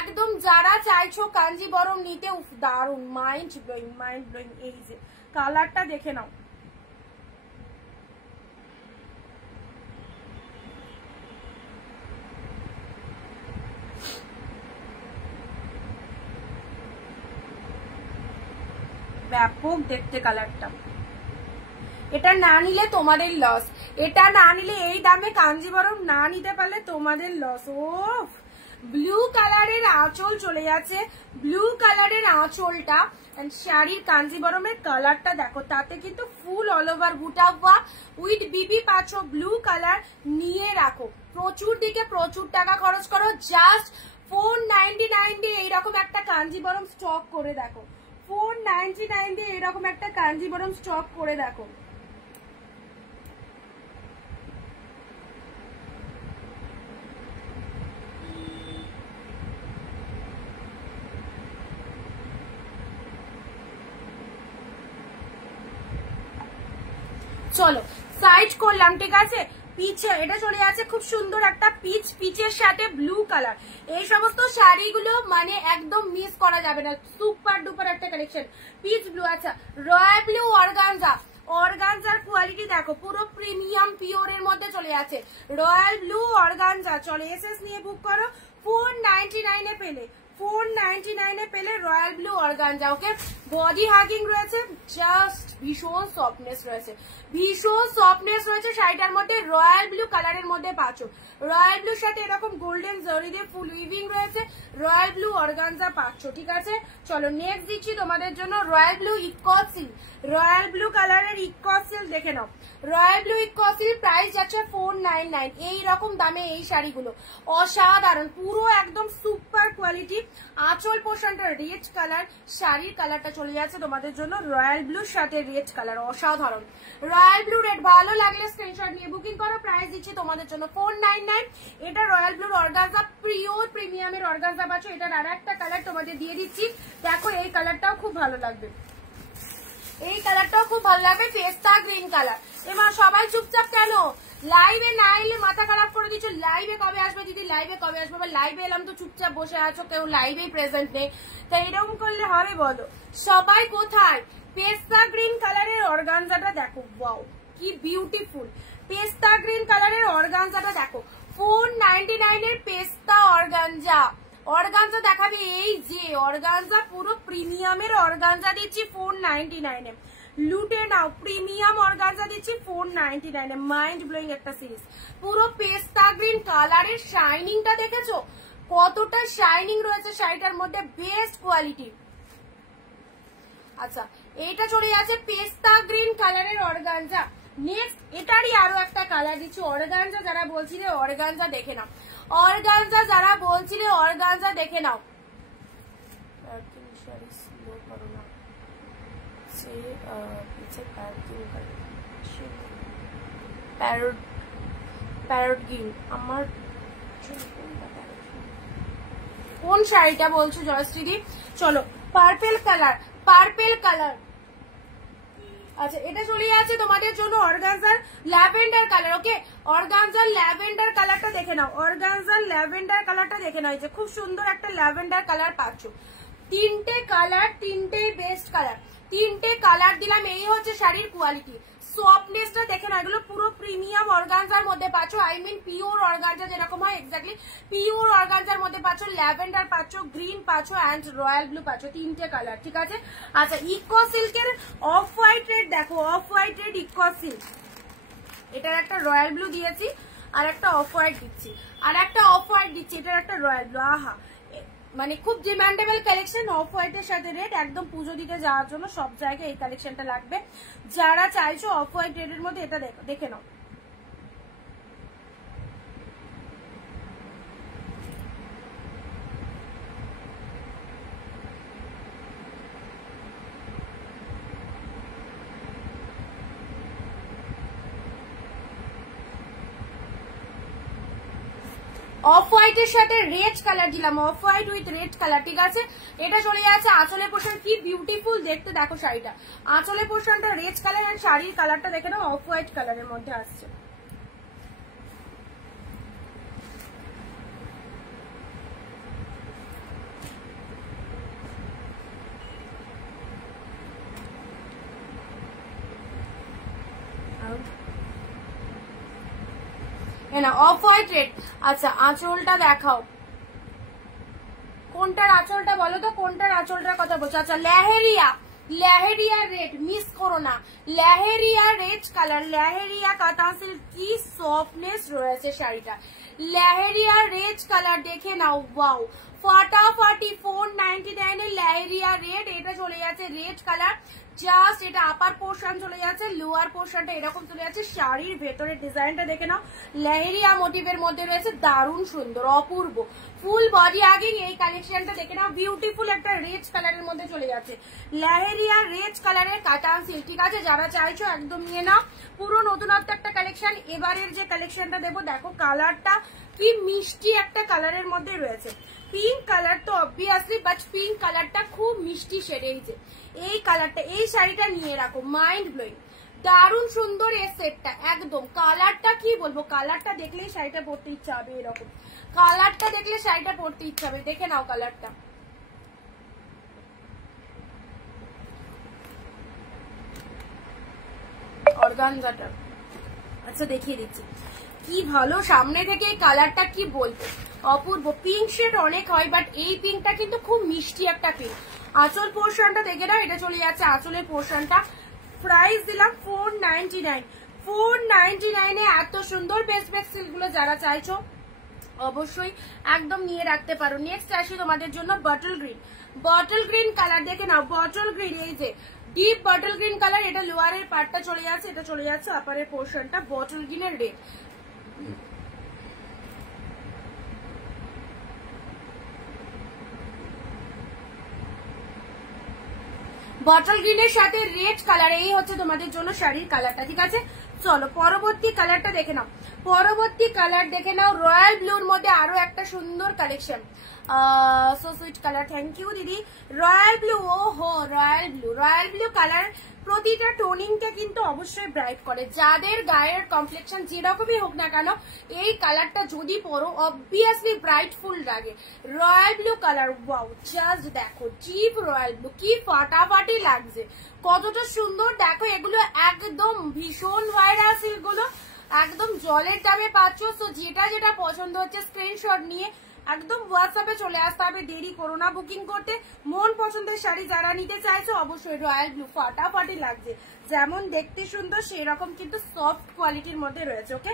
একদম যারা চাইছো কাঞ্জিবরম নিতে, উফ দারুন, মাইন্ড ব্লোয়িং, মাইন্ড ব্লোয়িং। এই যে কালারটা দেখে নাও, ব্যাপক দেখতে কালারটা। এটা না নিলে তোমাদের লস, এটা না নিলে, এই দামে কাঞ্জিবরম না নিতে পারলে তোমাদের লস। ও ব্লু কালারের আঁচল চলে যাচ্ছে, ব্লু কালারের আঁচলটা, শাড়ির কাঞ্জিবরমের কালারটা দেখো, তাতে কিন্তু ফুল অল ওভার বুটা ওয়ার্ক উইথ বিবি পাচ্ছ। ব্লু কালার নিয়ে রাখো, প্রচুর দিকে প্রচুর টাকা খরচ করো, জাস্ট 499 দিয়ে এইরকম একটা কাঞ্জিবরম স্টক করে দেখো, 499 দিয়ে এরকম একটা কাঞ্জিবরম স্টক করে দেখো। চলো সাইড করলাম, ঠিক আছে। পিছে এটা চলে যাচ্ছে খুব সুন্দর একটা পিচ, পিচের সাথে ব্লু কালার। এই সমস্ত শাড়িগুলো মানে একদম মিস করা যাবে না, সুপার ডুপার একটা কালেকশন, পিচ ব্লু। আচ্ছা royal blue organza, organza quality দেখো, পুরো প্রিমিয়াম পিওরের মধ্যে চলে যাচ্ছে। রয়্যাল ব্লু অর্গানজা, চলে এসএস নিয়ে বুক করো, 499 এ পেলে, 499 এ পেলে রয়্যাল ব্লু অর্গানজা। ওকে, বডি হাগিং রয়েছে, জাস্ট ভীষণ সফটনেস রয়েছে, ভীষণ সফটনেস রয়েছে শাড়িটার মধ্যে। রয়্যাল ব্লু কালারের মধ্যে পাচ্ছো, রয়্যাল ব্লুর সাথে এরকম গোল্ডেন জরি দিয়ে ফুল উইভিং রয়েছে, রয়্যাল ব্লু অর্গানজা পাচ্ছো, ঠিক আছে। চলো নেক্সট দিচ্ছি তোমাদের জন্য রয়্যাল ব্লু ইকস সিল্ক, রয়্যাল ব্লু কালারের ইকস সিল্ক দেখে নাও। রয়্যাল ব্লু ইকস সিল্ক প্রাইস যাচ্ছে 499। এই রকম দামে এই শাড়িগুলো অসাধারণ, পুরো একদম সুপার কোয়ালিটি। আঁচল পোর্শনটা রেড কালার, শাড়ির কালারটা চলে যাচ্ছে তোমাদের জন্য রয়্যাল ব্লুর সাথে রেড কালার, অসাধারণ। রয়্যাল ব্লু রেড ভালো লাগলে স্ক্রিনশট নিয়ে বুকিং করো, প্রাইস দিচ্ছি তোমাদের জন্য 499। এটা রয়্যাল ব্লুর অর্গানজা, পিওর প্রিমিয়ামের অর্গানজা পাচ্ছ। এটার আর একটা কালার তোমাদের দিয়ে দিচ্ছি, দেখো এই কালারটাও খুব ভালো লাগবে, এই কালারটাও খুব ভালো লাগবে, পেস্তা গ্রিন কালার। এবার সবাই চুপচাপ কেন, লাইভে না এলে মাথা খারাপ করে দিচ্ছ। লাইভে কবে আসবে দিদি, লাইভে কবে আসবে? লাইভে এলাম তো চুপচাপ বসে আছো, কেউ লাইভেই প্রেজেন্ট নেই, তাই এরকম করলে হবে বলো? সবাই কোথায়? পেস্তা গ্রিন কালারের অর্গানজাটা দেখো, ওয়াও কি বিউটিফুল, পেস্তা গ্রিন কালারের অর্গানজাটা দেখো, 499 এর পেস্তা অর্গানজা। অর্গানজা দেখাবে, এই যে অর্গানজা পুরো প্রিমিয়ামের অর্গানজা দিচ্ছি 499 এ, লুটে নাও, প্রিমিয়াম অর্গানজা দিচ্ছি 499 এ। মাইন্ড ব্লোয়িং একটা সিরিজ, পুরো পেস্তা গ্রিন কালারের শাইনিংটা দেখেছো কতটা শাইনিং রয়েছে শাড়িটার মধ্যে, বেস্ট কোয়ালিটি। আচ্ছা এটা চলে যাচ্ছে পেস্তা গ্রিন কালারের অর্গানজা। নেক্সট এটারই আরো একটা কালার দিচ্ছি, অর্গানজা যারা বলছিলে অর্গানজা দেখে নাও, অর্গানজা যারা বলছিলে অর্গানজা দেখে নাও। আমার কোন শাড়িটা বলছো জয়শ্রীদি? চলো পার্পেল কালার, পার্পেল কালার। আচ্ছা এটা চলে যাচ্ছে তোমাদের জন্য অর্গানজার ল্যাভেন্ডার কালার। ওকে, অর্গানজার ল্যাভেন্ডার কালারটা দেখে নাও, অর্গানজার ল্যাভেন্ডার কালারটা দেখে নাও, যে খুব সুন্দর একটা ল্যাভেন্ডার কালার পাচ্ছ। তিনটে কালার, তিনটেই বেস্ট কালার, তিনটে কালার দিলাম। এই হচ্ছে শাড়ির কোয়ালিটি, সফটনেসটা দেখে না, এগুলো পুরো প্রিমিয়াম অর্গানজার মধ্যে পাচ্ছ, আই মিন পিওর অর্গানজা যেরকম হয় এক্স্যাক্টলি পিওর অর্গানজার মধ্যে পাচ্ছ, ল্যাভেন্ডার পাচ্ছ, গ্রিন পাচ্ছ অ্যান্ড রয়্যাল ব্লু পাচ্ছ, তিনটে কালার, ঠিক আছে। আচ্ছা ইকো সিল্কের অফ হোয়াইট রেড দেখো, off white red eco silk, এটার একটা রয়্যাল ব্লু দিয়েছি, আর একটা অফ হোয়াইট দিচ্ছি, আর একটা অফ হোয়াইট দিচ্ছি, এটার একটা রয়্যাল ব্লু। আহা, মানে খুব ডিমান্ডেবল কালেকশন, অফ হোয়াইটের সাথে রেড, একদম পুজো দিতে যাওয়ার জন্য সব জায়গায় এই কালেকশনটা লাগবে। যারা চাইছো অফ হোয়াইট রেডের মধ্যে এটা দেখে নাও। অফ হোয়াইটের সাথে রেড কালার দিলাম, off white with red colour, ঠিক আছে। এটা চলে যাচ্ছে আঁচলের পোর্শন, কি বিউটিফুল দেখতে দেখো শাড়িটা। আঁচলের পোর্শনটা রেড কালার আর শাড়ির কালারটা দেখে নাও অফ হোয়াইট কালারের মধ্যে আসছে। Of white red. আচ্ছা আঁচলটা দেখাও, কোনটার আঁচলটা বলো তো, কোনটার আঁচলটার কথা বলছো? আচ্ছা লেহেরিয়া, লেহেরিয়া রেড, মিস করো না, লেহেরিয়া রেড কালার, লেহেরিয়া কাতান সিল্ক, কি সফটনেস রয়েছে শাড়িটা। লেহেরিয়া রেড কালার দেখে নাও, ওয়াও ফাটাফাটি। 499 এর লেহেরিয়া রেড, এটা চলে যাচ্ছে রেড কালার। জাস্ট এটা আপার পোর্শন চলে যাচ্ছে, লোয়ার পোর্শনটা এরকম চলে যাচ্ছে। শাড়ির ভেতরের ডিজাইনটা দেখে নাও, লেহেরিয়া মোটিভের মধ্যে রয়েছে, দারুণ সুন্দর অপূর্ব। ফুল বডি আগিং এই কালেকশনটা দেখে নাও, বিউটিফুল একটা রেড কালারের মধ্যে চলে যাচ্ছে। লেহেরিয়া রেড কালারের কাতান সিল্ক, ঠিক আছে। যারা চাইছো একদম নিয়ে নাও, পুরো নতুনত্ব একটা কালেকশন। এবারের যে কালেকশনটা দেবো দেখো, কালারটা কি মিষ্টি একটা কালারের মধ্যে রয়েছে। পিঙ্ক কালার তো অবভিয়াসলি, বাট পিঙ্ক কালারটা খুব মিষ্টি শেড। এই কালারটা, এই শাড়িটা নিয়ে রাখো, মাইন্ড ব্লোয়িং, দারুণ সুন্দর এই সেটটা একদম। কালারটা কি বলবো, কালারটা দেখলেই শাড়িটা পরতে ইচ্ছা হবে, এরকম কালারটা দেখলে শাড়িটা পরতে ইচ্ছা হবে। দেখে নাও কালারটা, অর্গানজাটা। আচ্ছা দেখিয়ে দিচ্ছি কি ভালো সামনে থেকে, এই কালারটা কি বলবো অপূর্ব। পিঙ্ক শেড অনেক হয়, বাট এই পিঙ্কটা কিন্তু খুব মিষ্টি একটা পিঙ্ক। আঁচল পোর্শনটা দেখে নাও, এটা চলে যাচ্ছে আঁচলের পোর্শনটা। প্রাইস দিলাম 499। 499 এ এত সুন্দর বেস্ট বেস্ট সিল্ক গুলো যারা চাইছো অবশ্যই একদম নিয়ে রাখতে পারো। নেক্সট আসি তোমাদের জন্য bottle green. Bottle green colour দেখে নাও, বটল গ্রিন, এই যে ডিপ বটল গ্রিন কালার। এটা লোয়ারের পার্টটা চলে যাচ্ছে, এটা চলে যাচ্ছে আপারের পোর্শনটা, বটল গ্রিনের রেড। বটল গ্রিনের সাথে রেড কালার, এই হচ্ছে তোমাদের জন্য শাড়ির কালারটা, ঠিক আছে। চলো পরবর্তী কালারটা দেখে নাও। পরবর্তী কালার দেখে নাও, রয়্যাল ব্লুর মধ্যে আরো একটা সুন্দর collection. So sweet colour, thank you দিদি। রয়্যাল ব্লু, ও হো royal blue, royal blue colour প্রতিটা টোনিংকে কিন্তু অবশ্যই ব্রাইট করে। যাদের গায়ের কমপ্লেকশন যেরকমই হোক না কেন, এই কালারটা যদি পরো অবভিয়াসলি ব্রাইটফুল লাগে। Royal blue colour, wow just দেখো, চিপ রয়্যাল ব্লু, কি ফাটাফাটি লাগছে, কতটা সুন্দর দেখো। এগুলো একদম ভীষণ ভাইরাল সিল্কগুলো, একদম জলের দামে পাচ্ছ। তো যেটা যেটা পছন্দ হচ্ছে স্ক্রিনশট নিয়ে একদম হোয়াটসঅ্যাপে চলে আসতে হবে, দেরি করো না বুকিং করতে। মন পছন্দের শাড়ি যারা নিতে চাইছো অবশ্যই রয়্যাল ব্লু, ফাটাফাটি লাগছে, যেমন দেখতে সুন্দর সেরকম কিন্তু সফট কোয়ালিটির মধ্যে রয়েছে। ওকে,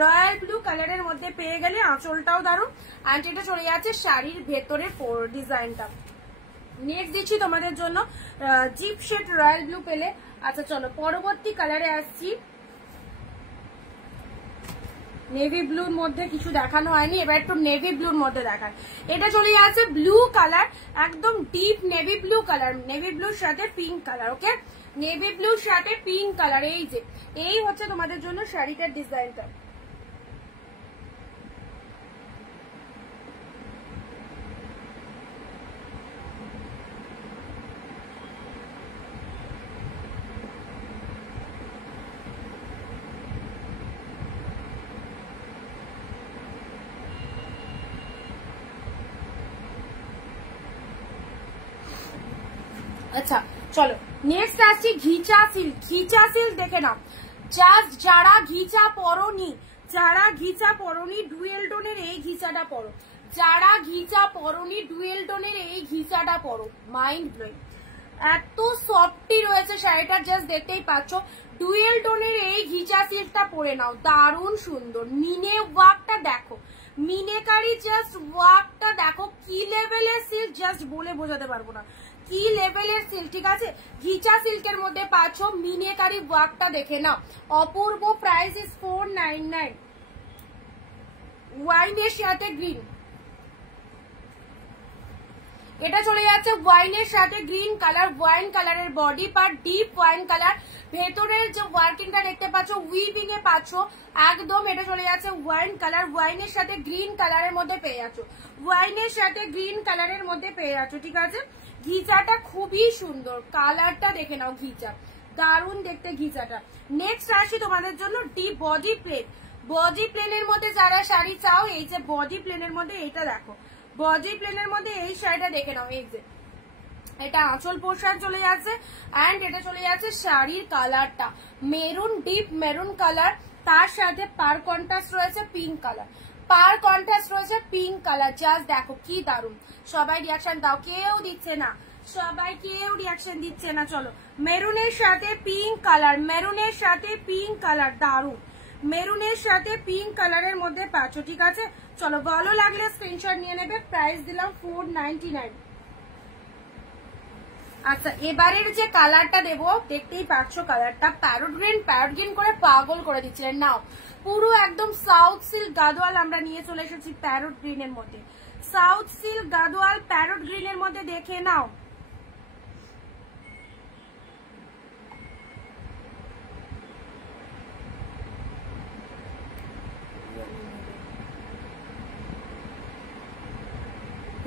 রয়্যাল ব্লু কালারের মধ্যে পেয়ে গেলে, আঁচলটাও দারুণ। অ্যান্ড এটা চলে যাচ্ছে শাড়ির ভেতরে ডিজাইনটা। নেক্সট দিচ্ছি তোমাদের জন্য জিপ শেড রয়্যাল ব্লু পেলে। আচ্ছা চলো পরবর্তী কালারে আসছি। নেভি ব্লুর মধ্যে কিছু দেখানো হয়নি, এবার একটু নেভি ব্লুর মধ্যে দেখায়। এটা চলে যাচ্ছে ব্লু কালার, একদম deep navy blue colour, navy ব্লুর সাথে পিঙ্ক কালার। ওকে, নেভি ব্লুর সাথে পিঙ্ক কালার, এই যে এই হচ্ছে তোমাদের জন্য শাড়িটার ডিজাইনটা। আচ্ছা চলো নেক্সট আসছি ঘিচা সিল্ক। ঘিচা সিল্ক দেখে নাও, জাস্ট যারা ঘিচা পরনি, যারা ঘিচা পরনি ডুয়েল টোনের এই ঘিচাটা পরো, যারা ঘিচা পরনি ডুয়েল টোনের এই ঘিচাটা পরো, মাইন্ড ব্লোয়িং। এত সফটি রয়েছে শাড়িটা, জাস্ট দেখতেই পাচ্ছ। ডুয়েল টোনের এই ঘিচা সিল্কটা পরে নাও, দারুণ সুন্দর। মিনে ওয়ার্কটা দেখো, মিনেকারি জাস্ট ওয়ার্কটা দেখো, কি লেভেলের সিল্ক জাস্ট বলে বোঝাতে পারবো না, কি লেভেলের সিল্ক, ঠিক আছে। ঘিচা সিল্কের মধ্যে পাচ্ছ, মিনেকারি ওয়ার্কটা দেখে নাও, অপূর্ব। Price is 499। ওয়াইনের সাথে গ্রিন, এটা চলে যাচ্ছে ওয়াইনের সাথে গ্রিন কালার, ওয়াইন কালারের body part, deep wine colour. ভেতরের যে ওয়ার্কিংটা দেখতে পাচ্ছ উইভিং এ পাচ্ছ একদম। এটা চলে যাচ্ছে ওয়াইন কালার, ওয়াইনের সাথে গ্রিন কালারের মধ্যে পেয়ে যাচ্ছ, ওয়াইনের সাথে গ্রিন কালারের মধ্যে পেয়ে যাচ্ছ, ঠিক আছে। ঘিচাটা খুবই সুন্দর, কালারটা দেখে নাও, ঘিচা দারুণ দেখতে ঘিচাটা। নেক্সট আসি তোমাদের জন্য ডিপ বডি প্লেন। বডি প্লেনের মধ্যে যারা শাড়ি চাও, এই যে বডি প্লেনের মধ্যে এইটা দেখো, বডি প্লেনের মধ্যে এই শাড়িটা দেখে নাও। এই যে এটা আঁচল পোর্শন চলে যাচ্ছে এন্ড এটা চলে যাচ্ছে শাড়ির কালারটা মেরুন, ডিপ মেরুন কালার, তার সাথে পার কন্ট্রাস্ট রয়েছে পিঙ্ক কালার, পার কন্ট্রাস্ট রয়েছে পিঙ্ক কালার। জাস্ট দেখো কি দারুণ। সবাই রিয়াকশন দাও, কেউ দিচ্ছে না, সবাই কেউ রিয়াকশন দিচ্ছে না। চলো মেরুনের সাথে পিঙ্ক কালার, মেরুনের সাথে পিঙ্ক কালার, দারুণ। মেরুনের সাথে পিঙ্ক কালারের মধ্যে পাচ্ছ, ঠিক আছে। চলো ভালো লাগলে স্ক্রিনশট নিয়ে নেবে। প্রাইস দিলাম 499। আচ্ছা এবারের যে কালারটা দেবো দেখতেই পাচ্ছ, কালারটা প্যারট গ্রিন, প্যারট গ্রিন করে পাগল করে দিচ্ছিলেন। নাও পুরো একদম সাউথ সিল্ক গাদোয়াল আমরা নিয়ে চলে এসেছি প্যারট গ্রিনের মধ্যে, সাউথ সিল্ক গাদোয়াল প্যারট গ্রিনের মধ্যে দেখে নাও।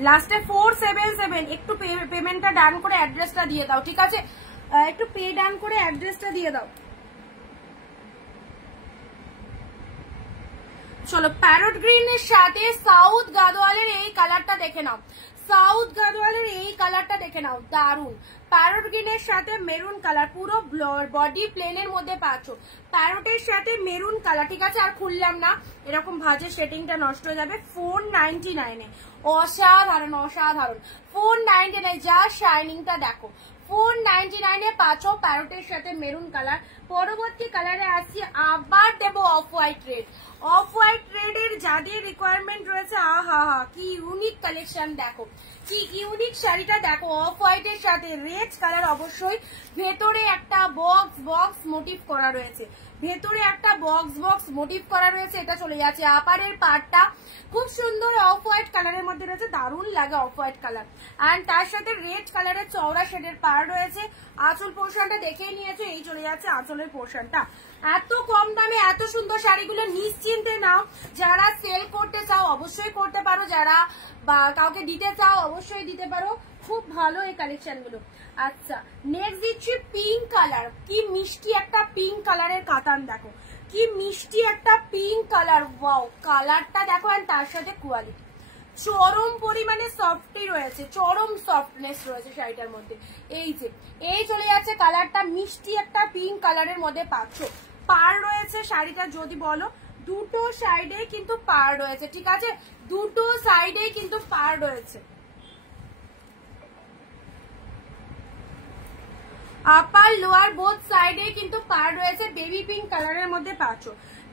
লাস্টে 477। একটু পেমেন্টটা ডান করে অ্যাড্রেসটা দিয়ে দাও, ঠিক আছে। একটু পে ডান করে অ্যাড্রেসটা দিয়ে দাও। চলো প্যারট গ্রিনের সাথে সাউথ গাদোয়ালের এই কালারটা দেখে নাও, সাউথ গাদোয়ালের এই কালারটা দেখে নাও, দারুন। প্যারট গ্রিনের সাথে মেরুন কালার, পুরো বডি প্লেনের মধ্যে পাচ্ছ, প্যারটের সাথে মেরুন কালার, ঠিক আছে। আর খুললাম না, এরকম ভাজে সেটিংটা নষ্ট হয়ে যাবে। 499 অসাধারণ, অসাধারণ। 499 যা শাইনিংটা দেখো, 499 পাচ্ছ প্যারটের সাথে মেরুন কালার। পরবর্তী কালারে আসছি, আবার দেবো of white red. Off white red এর যাদের রিকোয়ারমেন্ট রয়েছে, আহা হা কি ইউনিক কালেকশন দেখো, কি ইউনিক শাড়িটা দেখো। অফ হোয়াইট এর সাথে রেড কালার, অবশ্যই ভেতরে একটা বক্স বক্স মোটিভ করা রয়েছে, ভেতরে একটা বক্স বক্স মোটিভ করা রয়েছে। এটা চলে যাচ্ছে আপারের পার্টটা খুব সুন্দর অফ হোয়াইট কালারের মধ্যে রয়েছে, দারুণ লাগে অফ হোয়াইট কালার। এন্ড তার সাথে রেড কালারের চওড়া শেডের পার রয়েছে। আঁচল পোর্শনটা দেখেই নিয়েছো, এই চলে যাচ্ছে আঁচলের পোর্শনটা। এত কম দামে এত সুন্দর শাড়িগুলো নিশ্চিন্তে নাও। যারা সেল করতে চাও অবশ্যই করতে পারো, যারা বা কাউকে দিতে চাও অবশ্যই দিতে পারো, খুব ভালো এই কালেকশন গুলো। আচ্ছা নেক্সট দিচ্ছি পিঙ্ক কালার, কি মিষ্টি একটা পিঙ্ক কালারের কাতান দেখো, কি মিষ্টি একটা পিঙ্ক কালার, ওয়াও কালারটা দেখো। আর তার সাথে কোয়ালিটি চরম পরিমাণে সফটি রয়েছে, চরম সফটনেস রয়েছে শাড়িটার মধ্যে। এই যে এই চলে যাচ্ছে কালারটা, মিষ্টি একটা পিঙ্ক কালারের মধ্যে পাচ্ছ। পার রয়েছে শাড়িটা যদি বলো, দুটো সাইডে কিন্তু পার রয়েছে, ঠিক আছে, দুটো সাইডে কিন্তু পার রয়েছে। আপার লোয়ার বোথ সাইডে কিন্তু পার রয়েছে। বেবি পিঙ্ক কালারের মধ্যে পাচ্ছ,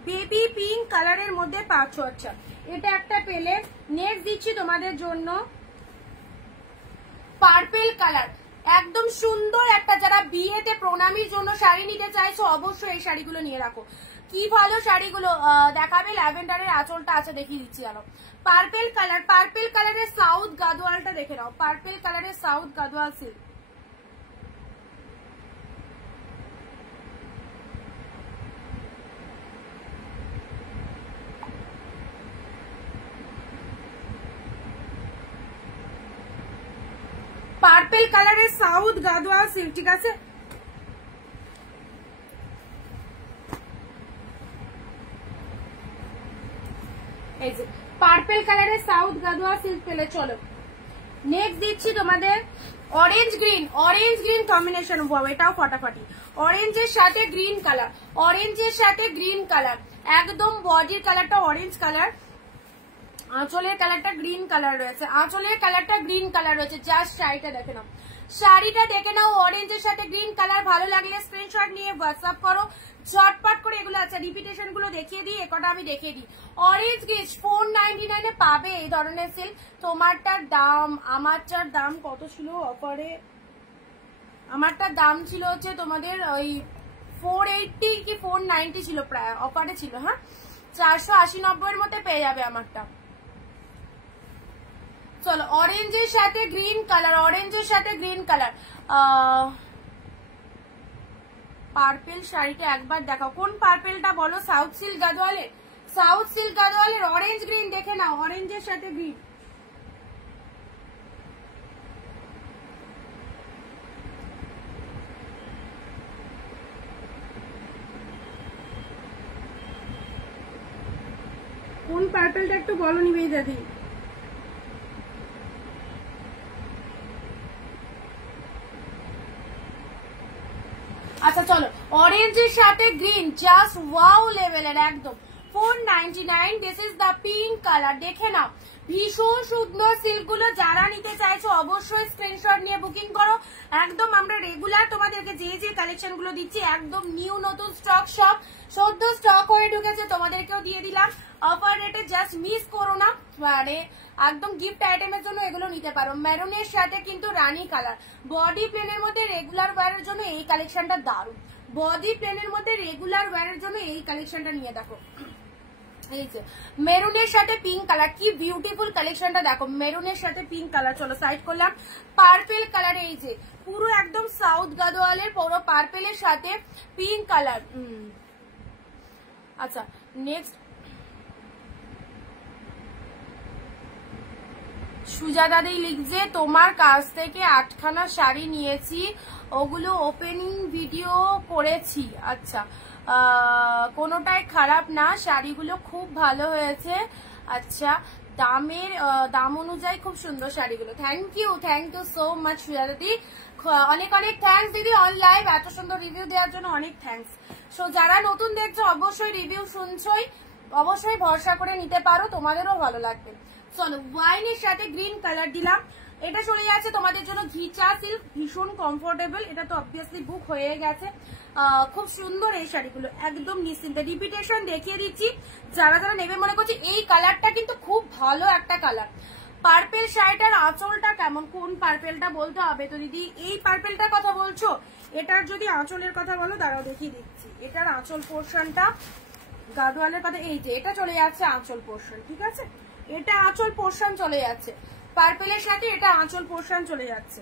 বেবি পিঙ্ক কালারের মধ্যে পাচ্ছ। আচ্ছা এটা একটা পেলে। নেক্সট দিচ্ছি তোমাদের জন্য পার্পেল কালার, একদম সুন্দর একটা, যারা বিয়েতে প্রণামীর জন্য শাড়ি নিতে চাইছো অবশ্যই এই শাড়িগুলো নিয়ে রাখো। কি ভালো শাড়িগুলো দেখাবে। ল্যাভেন্ডারের আঁচলটা আছে, দেখিয়ে দিচ্ছি আরো। পার্পেল কালার, পার্পেল কালারের সাউথ গাদোয়ালটা দেখে নাও, পার্পেল কালারের সাউথ গাদোয়াল সিল্ক। পার্পেল কালারের সাউথ গাদোয়াল সিল্ক, ঠিক আছে। এই যে পার্পেল কালারের সাউথ গাদোয়াল সিল্ক পেলে। চলো নেক্সট দিচ্ছি তোমাদের orange green, orange green combination, এটাও ফাটাফাটি। অরেঞ্জের সাথে গ্রিন কালার, অরেঞ্জের সাথে গ্রিন কালার, একদম বডির কালারটা অরেঞ্জ কালার, আঁচলের কালারটা গ্রিন কালার রয়েছে, আঁচলের কালারটা গ্রিন কালার রয়েছে। জাস্ট শাড়িটা দেখে নাও, শাড়িটা দেখে নাও, অরেঞ্জের সাথে গ্রিন কালার। ভালো লাগলে স্ক্রিনশট নিয়ে হোয়াটসঅ্যাপ করো, ঝটপট করে এগুলো আছে রিপিটেশন গুলো দেখিয়ে দিই, একটা আমি দেখিয়ে দিই। অরেঞ্জ গেজ 499 পাবে এই ধরনের সিল্ক। তোমারটার দাম, আমারটার দাম কত ছিল অফারে? আমারটার দাম ছিল হচ্ছে তোমাদের ওই 480 কি 490 ছিল, প্রায় অফারে ছিল। হ্যাঁ 480-90 এর মধ্যে পেয়ে যাবে আমারটা। চলো অরেঞ্জের সাথে গ্রিন কালার, অরেঞ্জের সাথে গ্রিন কালার, পার্পেল শাড়িটা একবার দেখাও। কোন পার্পেলটা বলো? সাউথ সিল্ক গাদোয়ালের, সাউথ সিল্ক গাদোয়ালের অরেঞ্জ গ্রিন দেখে নাও, অরেঞ্জের সাথে গ্রিন। কোন পার্পেলটা একটু বলো নিবেদিতা দি। আচ্ছা চলো, অরেঞ্জের সাথে গ্রিন জাস্ট ওয়াও লেভেলের একদম 499। This is the pink colour, দেখে নাও ভীষণ সুন্দর সিল্ক গুলো। যারা নিতে চাইছো অবশ্যই স্ক্রিনশট নিয়ে বুকিং করো। একদম আমরা রেগুলার তোমাদেরকে যে যে কালেকশন গুলো দিচ্ছি একদম নিউ নতুন স্টক, সব সদ্য স্টক হয়ে ঢুকেছে, তোমাদেরকেও দিয়ে দিলাম অফার রেটে, জাস্ট মিস করো না। মানে একদম গিফট আইটেমের জন্য এগুলো নিতে পারো। মেরুনের সাথে কিন্তু রানী কালার, বডি প্লেনের মধ্যে রেগুলার ওয়্যারের জন্য এই কালেকশনটা দারুণ। বডি প্লেনের মধ্যে রেগুলার ওয়্যারের জন্য এই কালেকশনটা নিয়ে দেখো। এই যে মেরুনের সাথে পিঙ্ক কালার, কি বিউটিফুল কালেকশনটা দেখো, মেরুনের সাথে পিঙ্ক কালার। চলো সাইড করলাম। পার্পেল কালার, এই যে পুরো একদম সাউথ গাদোয়ালের পুরো পার্পেলের সাথে পিঙ্ক কালার। আচ্ছা নেক্সট সুজাদাদি লিখছে তোমার কাছ থেকে 8খানা শাড়ি নিয়েছি, ওগুলো ওপেনিং ভিডিও করেছি। আচ্ছা কোনোটাই খারাপ না, শাড়িগুলো খুব ভালো হয়েছে। আচ্ছা দাম অনুযায়ী খুব সুন্দর শাড়িগুলো। থ্যাংক ইউ সো মাচ সুজাদাদি, অনেক অনেক থ্যাংকস দিদি। অন লাইভ এত সুন্দর রিভিউ দেওয়ার জন্য অনেক থ্যাংকস। সো যারা নতুন দেখছো অবশ্যই রিভিউ শুনছোই, অবশ্যই ভরসা করে নিতে পারো, তোমাদেরও ভালো লাগবে। চলো ওয়াইনের সাথে গ্রিন কালার দিলাম। এটা চলে যাচ্ছে তোমাদের জন্য ঘিচা সিল্ক, ভীষণ কমফোর্টেবল। এটা তো অবভিয়াসলি বুক হয়ে গেছে। খুব সুন্দর এই শাড়িগুলো, একদম নিশ্চিন্তে। রিপিটেশন দেখিয়ে দিচ্ছি, যারা যারা নেবে মনে করছি। এই কালারটা কিন্তু খুব ভালো একটা কালার। পার্পেল শাড়িটার আঁচলটা কেমন, কোন পার্পেলটা বলতে হবে তো দিদি? এই পার্পেলটার কথা বলছো? এটার যদি আঁচলের কথা বলো দাঁড়াও দেখিয়ে দিচ্ছি। এটার আঁচল পোর্শনটা গাদোয়ালের কথা, এই যে এটা চলে যাচ্ছে আঁচল পোর্শন, ঠিক আছে? এটা আঁচল পোর্শন চলে যাচ্ছে পার্পেলের সাথে, এটা আঁচল পোর্শন চলে যাচ্ছে।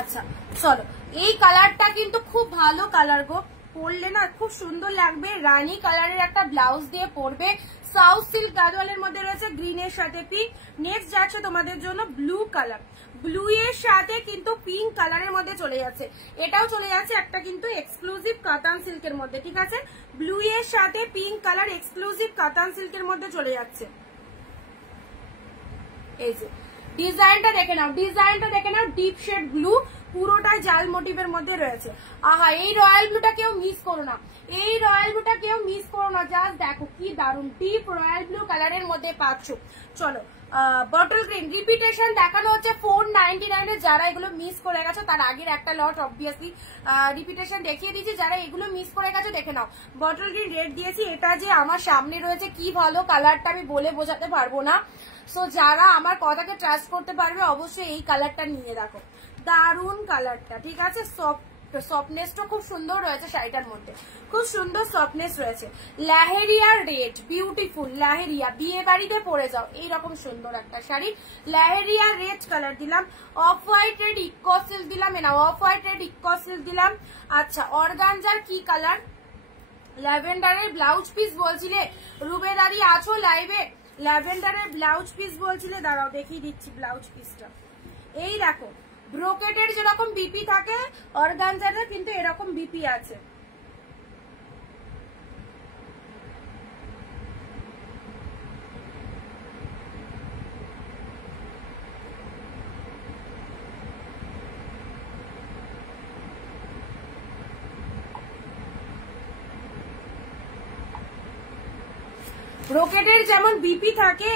আচ্ছা চলো, এই কালারটা কিন্তু খুব ভালো কালার গো, পরলে না খুব সুন্দর লাগবে। রানী কালারের একটা ব্লাউজ দিয়ে পরবে। সাউথ সিল্ক গাদোয়ালের মধ্যে রয়েছে গ্রিনের সাথে পিঙ্ক। নেক্সট যাচ্ছে তোমাদের জন্য ব্লু কালার, ব্লু এর সাথে কিন্তু পিঙ্ক কালারের মধ্যে চলে যাচ্ছে। এটাও চলে যাচ্ছে একটা কিন্তু এক্সক্লুসিভ কাতান সিল্কের মধ্যে, ঠিক আছে? ব্লু এর সাথে পিঙ্ক কালার এক্সক্লুসিভ কাতান সিল্কের মধ্যে চলে যাচ্ছে। এই যে ডিজাইনটা দেখে নাও, ডিজাইনটা দেখে নাও, ডিপ শেড ব্লু, পুরোটাই জাল মোটিভের মধ্যে রয়েছে। আহা এই রয়্যাল ব্লুটা কেউ মিস করো না, এই রয়্যাল ব্লুটা কেউ মিস করো না। জাস্ট দেখো কি দারুণ ডিপ রয়্যাল ব্লু কালারের মধ্যে পাচ্ছ। চলো বটল গ্রিন, রিপিটেশন দেখানো হচ্ছে 499 এ। যারা এগুলো মিস করে গেছো তার আগের একটা লট অবভিয়াসলি রিপিটেশন দেখিয়ে দিচ্ছি। যারা এগুলো মিস করে গেছো দেখে নাও। বটল গ্রিন রেড দিয়েছি, এটা যে আমার সামনে রয়েছে কি ভালো কালারটা আমি বলে বোঝাতে পারবো না। সো যারা আমার কথাকে ট্রাস্ট করতে পারবে অবশ্যই এই কালারটা নিয়ে দেখো, দারুন কালারটা, ঠিক আছে? সফটনেসটা খুব সুন্দর রয়েছে শাড়িটার মধ্যে, খুব সুন্দর সফটনেস রয়েছে। ল্যাহেরিয়া রেড, বিউটিফুল ল্যাহেরিয়া, বিয়ে বাড়িতে পরে যাও এইরকম সুন্দর একটা শাড়ি। ল্যাহেরিয়া রেড কালার দিলাম, off white red eco silk দিলাম, না off white red eco silk দিলাম। আচ্ছা অর্গানজার কি কালার, ল্যাভেন্ডারের ব্লাউজ পিস বলছিলে রুবেদারি আছো লাইভে? ল্যাভেন্ডারের ব্লাউজ পিস বলছিলে, দাঁড়াও দেখিয়ে দিচ্ছি ব্লাউজ পিসটা। এই দেখো ব্রোকেটের যেরকম বিপি থাকে অর্গানজারের কিন্তু এরকম বিপি আছে। ব্রোকেটের যেমন বিপি থাকে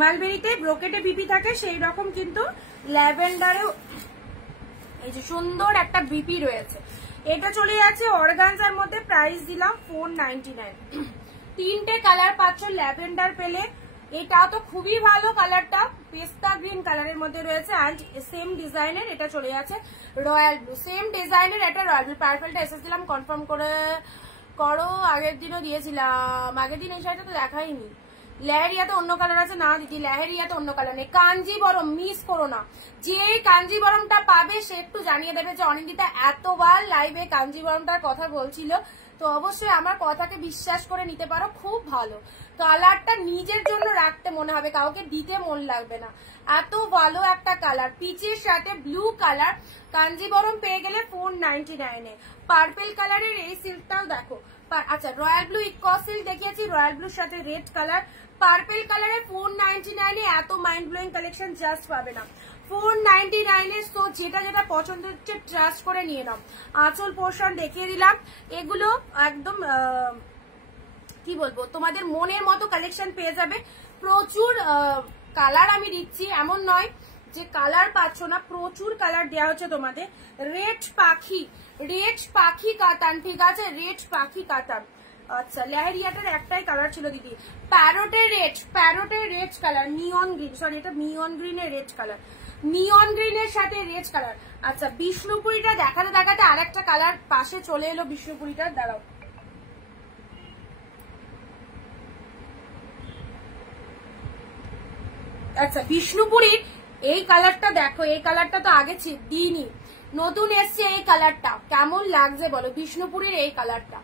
মালবেরিতে, ব্রোকেটে বিপি থাকে সেই রকম কিন্তু ল্যাভেন্ডারেও এই যে সুন্দর একটা বিপি রয়েছে। এটা চলে যাচ্ছে অর্গানজার মধ্যে, প্রাইস দিলাম 499। তিনটে কালার পাচ্ছ, ল্যাভেন্ডার পেলে, এটা তো খুবই ভালো কালারটা, পেস্তা গ্রিন কালারের মধ্যে রয়েছে। অ্যান্ড সেম ডিজাইনের এটা চলে যাচ্ছে রয়্যাল ব্লু, সেম ডিজাইনের এটা রয়্যাল ব্লু। পার্পলটা এসে দিলাম, কনফার্ম করে করো। আগের দিনও দিয়েছিলাম, আগের দিন এই শাড়িটা তো দেখাইনি, লেহেরিয়াতে অন্য কালার আছে না দিদি, লেহেরিয়াতে অন্য কালার নেই। কাঞ্জিবরম মিস করো না, যে কাঞ্জিবরমটা পাবে সে একটু জানিয়ে দেবে যে অনিন্দিতা এতবার লাইভে কাঞ্জিবরমটার কথা বলছিল, তো অবশ্যই আমার কথাকে বিশ্বাস করে নিতে পারো, খুব ভালো কালারটা, নিজের জন্য রাখতে মনে হবে, কাউকে দিতে মন লাগবে না, এত ভালো একটা কালার। পিচের সাথে ব্লু কালার, কাঞ্জিবরম পেয়ে গেলে 499 এ। পার্পেল কালারের এই সিল্কটাও দেখো, আচ্ছা রয়্যাল ব্লু ইকস সিল্ক দেখিয়েছি, রয়্যাল ব্লুর সাথে রেড কালার, পার্পেল কালারে 499 এ। এত মাইন্ড ব্লোয়িং কালেকশন জাস্ট পাবে না 499 এ। তো যেটা যেটা পছন্দ হচ্ছে ট্রাস্ট করে নিয়ে নাও। আঁচল পোর্শন দেখিয়ে দিলাম, এগুলো একদম কি বলবো, তোমাদের মনের মতো কালেকশন পেয়ে যাবে। প্রচুর কালার আমি দিচ্ছি, এমন নয় যে কালার পাচ্ছ না, প্রচুর কালার দেওয়া হচ্ছে তোমাদের। রেড পাখি কাতান, ঠিক আছে, রেড পাখি কাতান। আচ্ছা লেহেরিয়াটার একটাই কালার ছিল দিদি, প্যারোটের red colour, neon green, sorry এটা নিয়ন গ্রিনের রেড কালার, নিয়ন গ্রিনের সাথে রেড কালার। আচ্ছা বিষ্ণুপুরীটা দেখাতে দেখাতে আরেকটা কালার পাশে চলে এলো, বিষ্ণুপুরীটার দাঁড়াও, আচ্ছা বিষ্ণুপুরীর এই কালারটা দেখো, এই কালারটা তো আগে দিইনি, নতুন এসছে এই কালারটা, কেমন লাগছে বলো বিষ্ণুপুরীর এই কালারটা,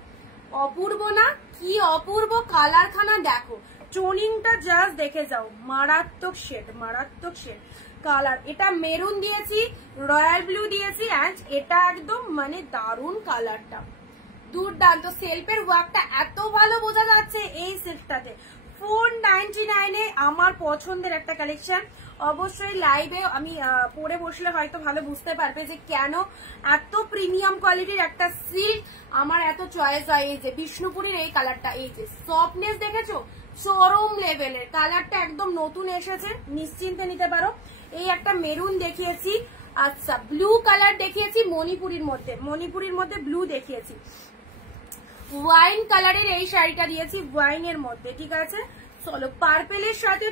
অপূর্ব না? কি অপূর্ব কালারখানা দেখো, টোনিংটা জাস্ট দেখে যাও, মারাত্মক শেড কালার। এটা মেরুন দিয়েছি, রয়্যাল ব্লু দিয়েছি, অ্যান্ড এটা একদম মানে দারুণ কালারটা, দুর্দান্ত। সেলফের ওয়ার্কটা এত ভালো বোঝা যাচ্ছে এই সেটটাতে। 499 এ আমার পছন্দের একটা কালেকশন। অবশ্যই লাইভে আমি পরে বসলে হয়তো ভালো বুঝতে পারবে যে কেন এত প্রিমিয়াম কোয়ালিটির একটা সিল্ক আমার এত চয়েস হয়। এই যে বিষ্ণুপুরীর এই কালারটা, এই যে সফটনেস দেখেছো, চরম লেভেলের কালারটা, একদম নতুন এসেছে, নিশ্চিন্তে নিতে পারো। এই একটা মেরুন দেখিয়েছি, আচ্ছা ব্লু কালার দেখিয়েছি, মণিপুরির মধ্যে ব্লু দেখিয়েছি, ওয়াইন কালারের এই শাড়িটা দিয়েছি ওয়াইনের মধ্যে, ঠিক আছে। চলো পার্পেলের সাথে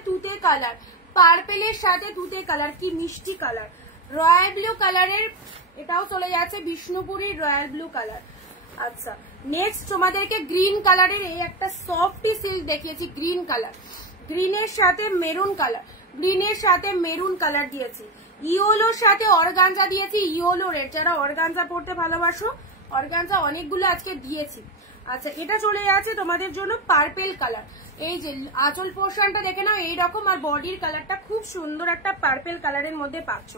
তুতে কালার, কি মিষ্টি কালার, রয়্যাল ব্লু কালারের এটাও চলে যাচ্ছে, বিষ্ণুপুরীর রয়্যাল ব্লু কালার। আচ্ছা নেক্সট তোমাদেরকে গ্রিন কালারের এই একটা সফট সিল্ক দেখিয়েছি, গ্রিন কালার, গ্রিনের সাথে মেরুন কালার দিয়েছি, ইয়োলোর সাথে অর্গানজা দিয়েছি, ইয়োলো রেড, যারা অর্গানজা পড়তে ভালোবাসো অর্গানজা অনেকগুলো আজকে দিয়েছি। আচ্ছা এটা চলে যাচ্ছে তোমাদের জন্য পার্পেল কালার, এই যে আঁচল পোর্শনটা দেখে নাও এইরকম, আর বডির কালারটা খুব সুন্দর একটা পার্পেল কালারের মধ্যে পাচ্ছ,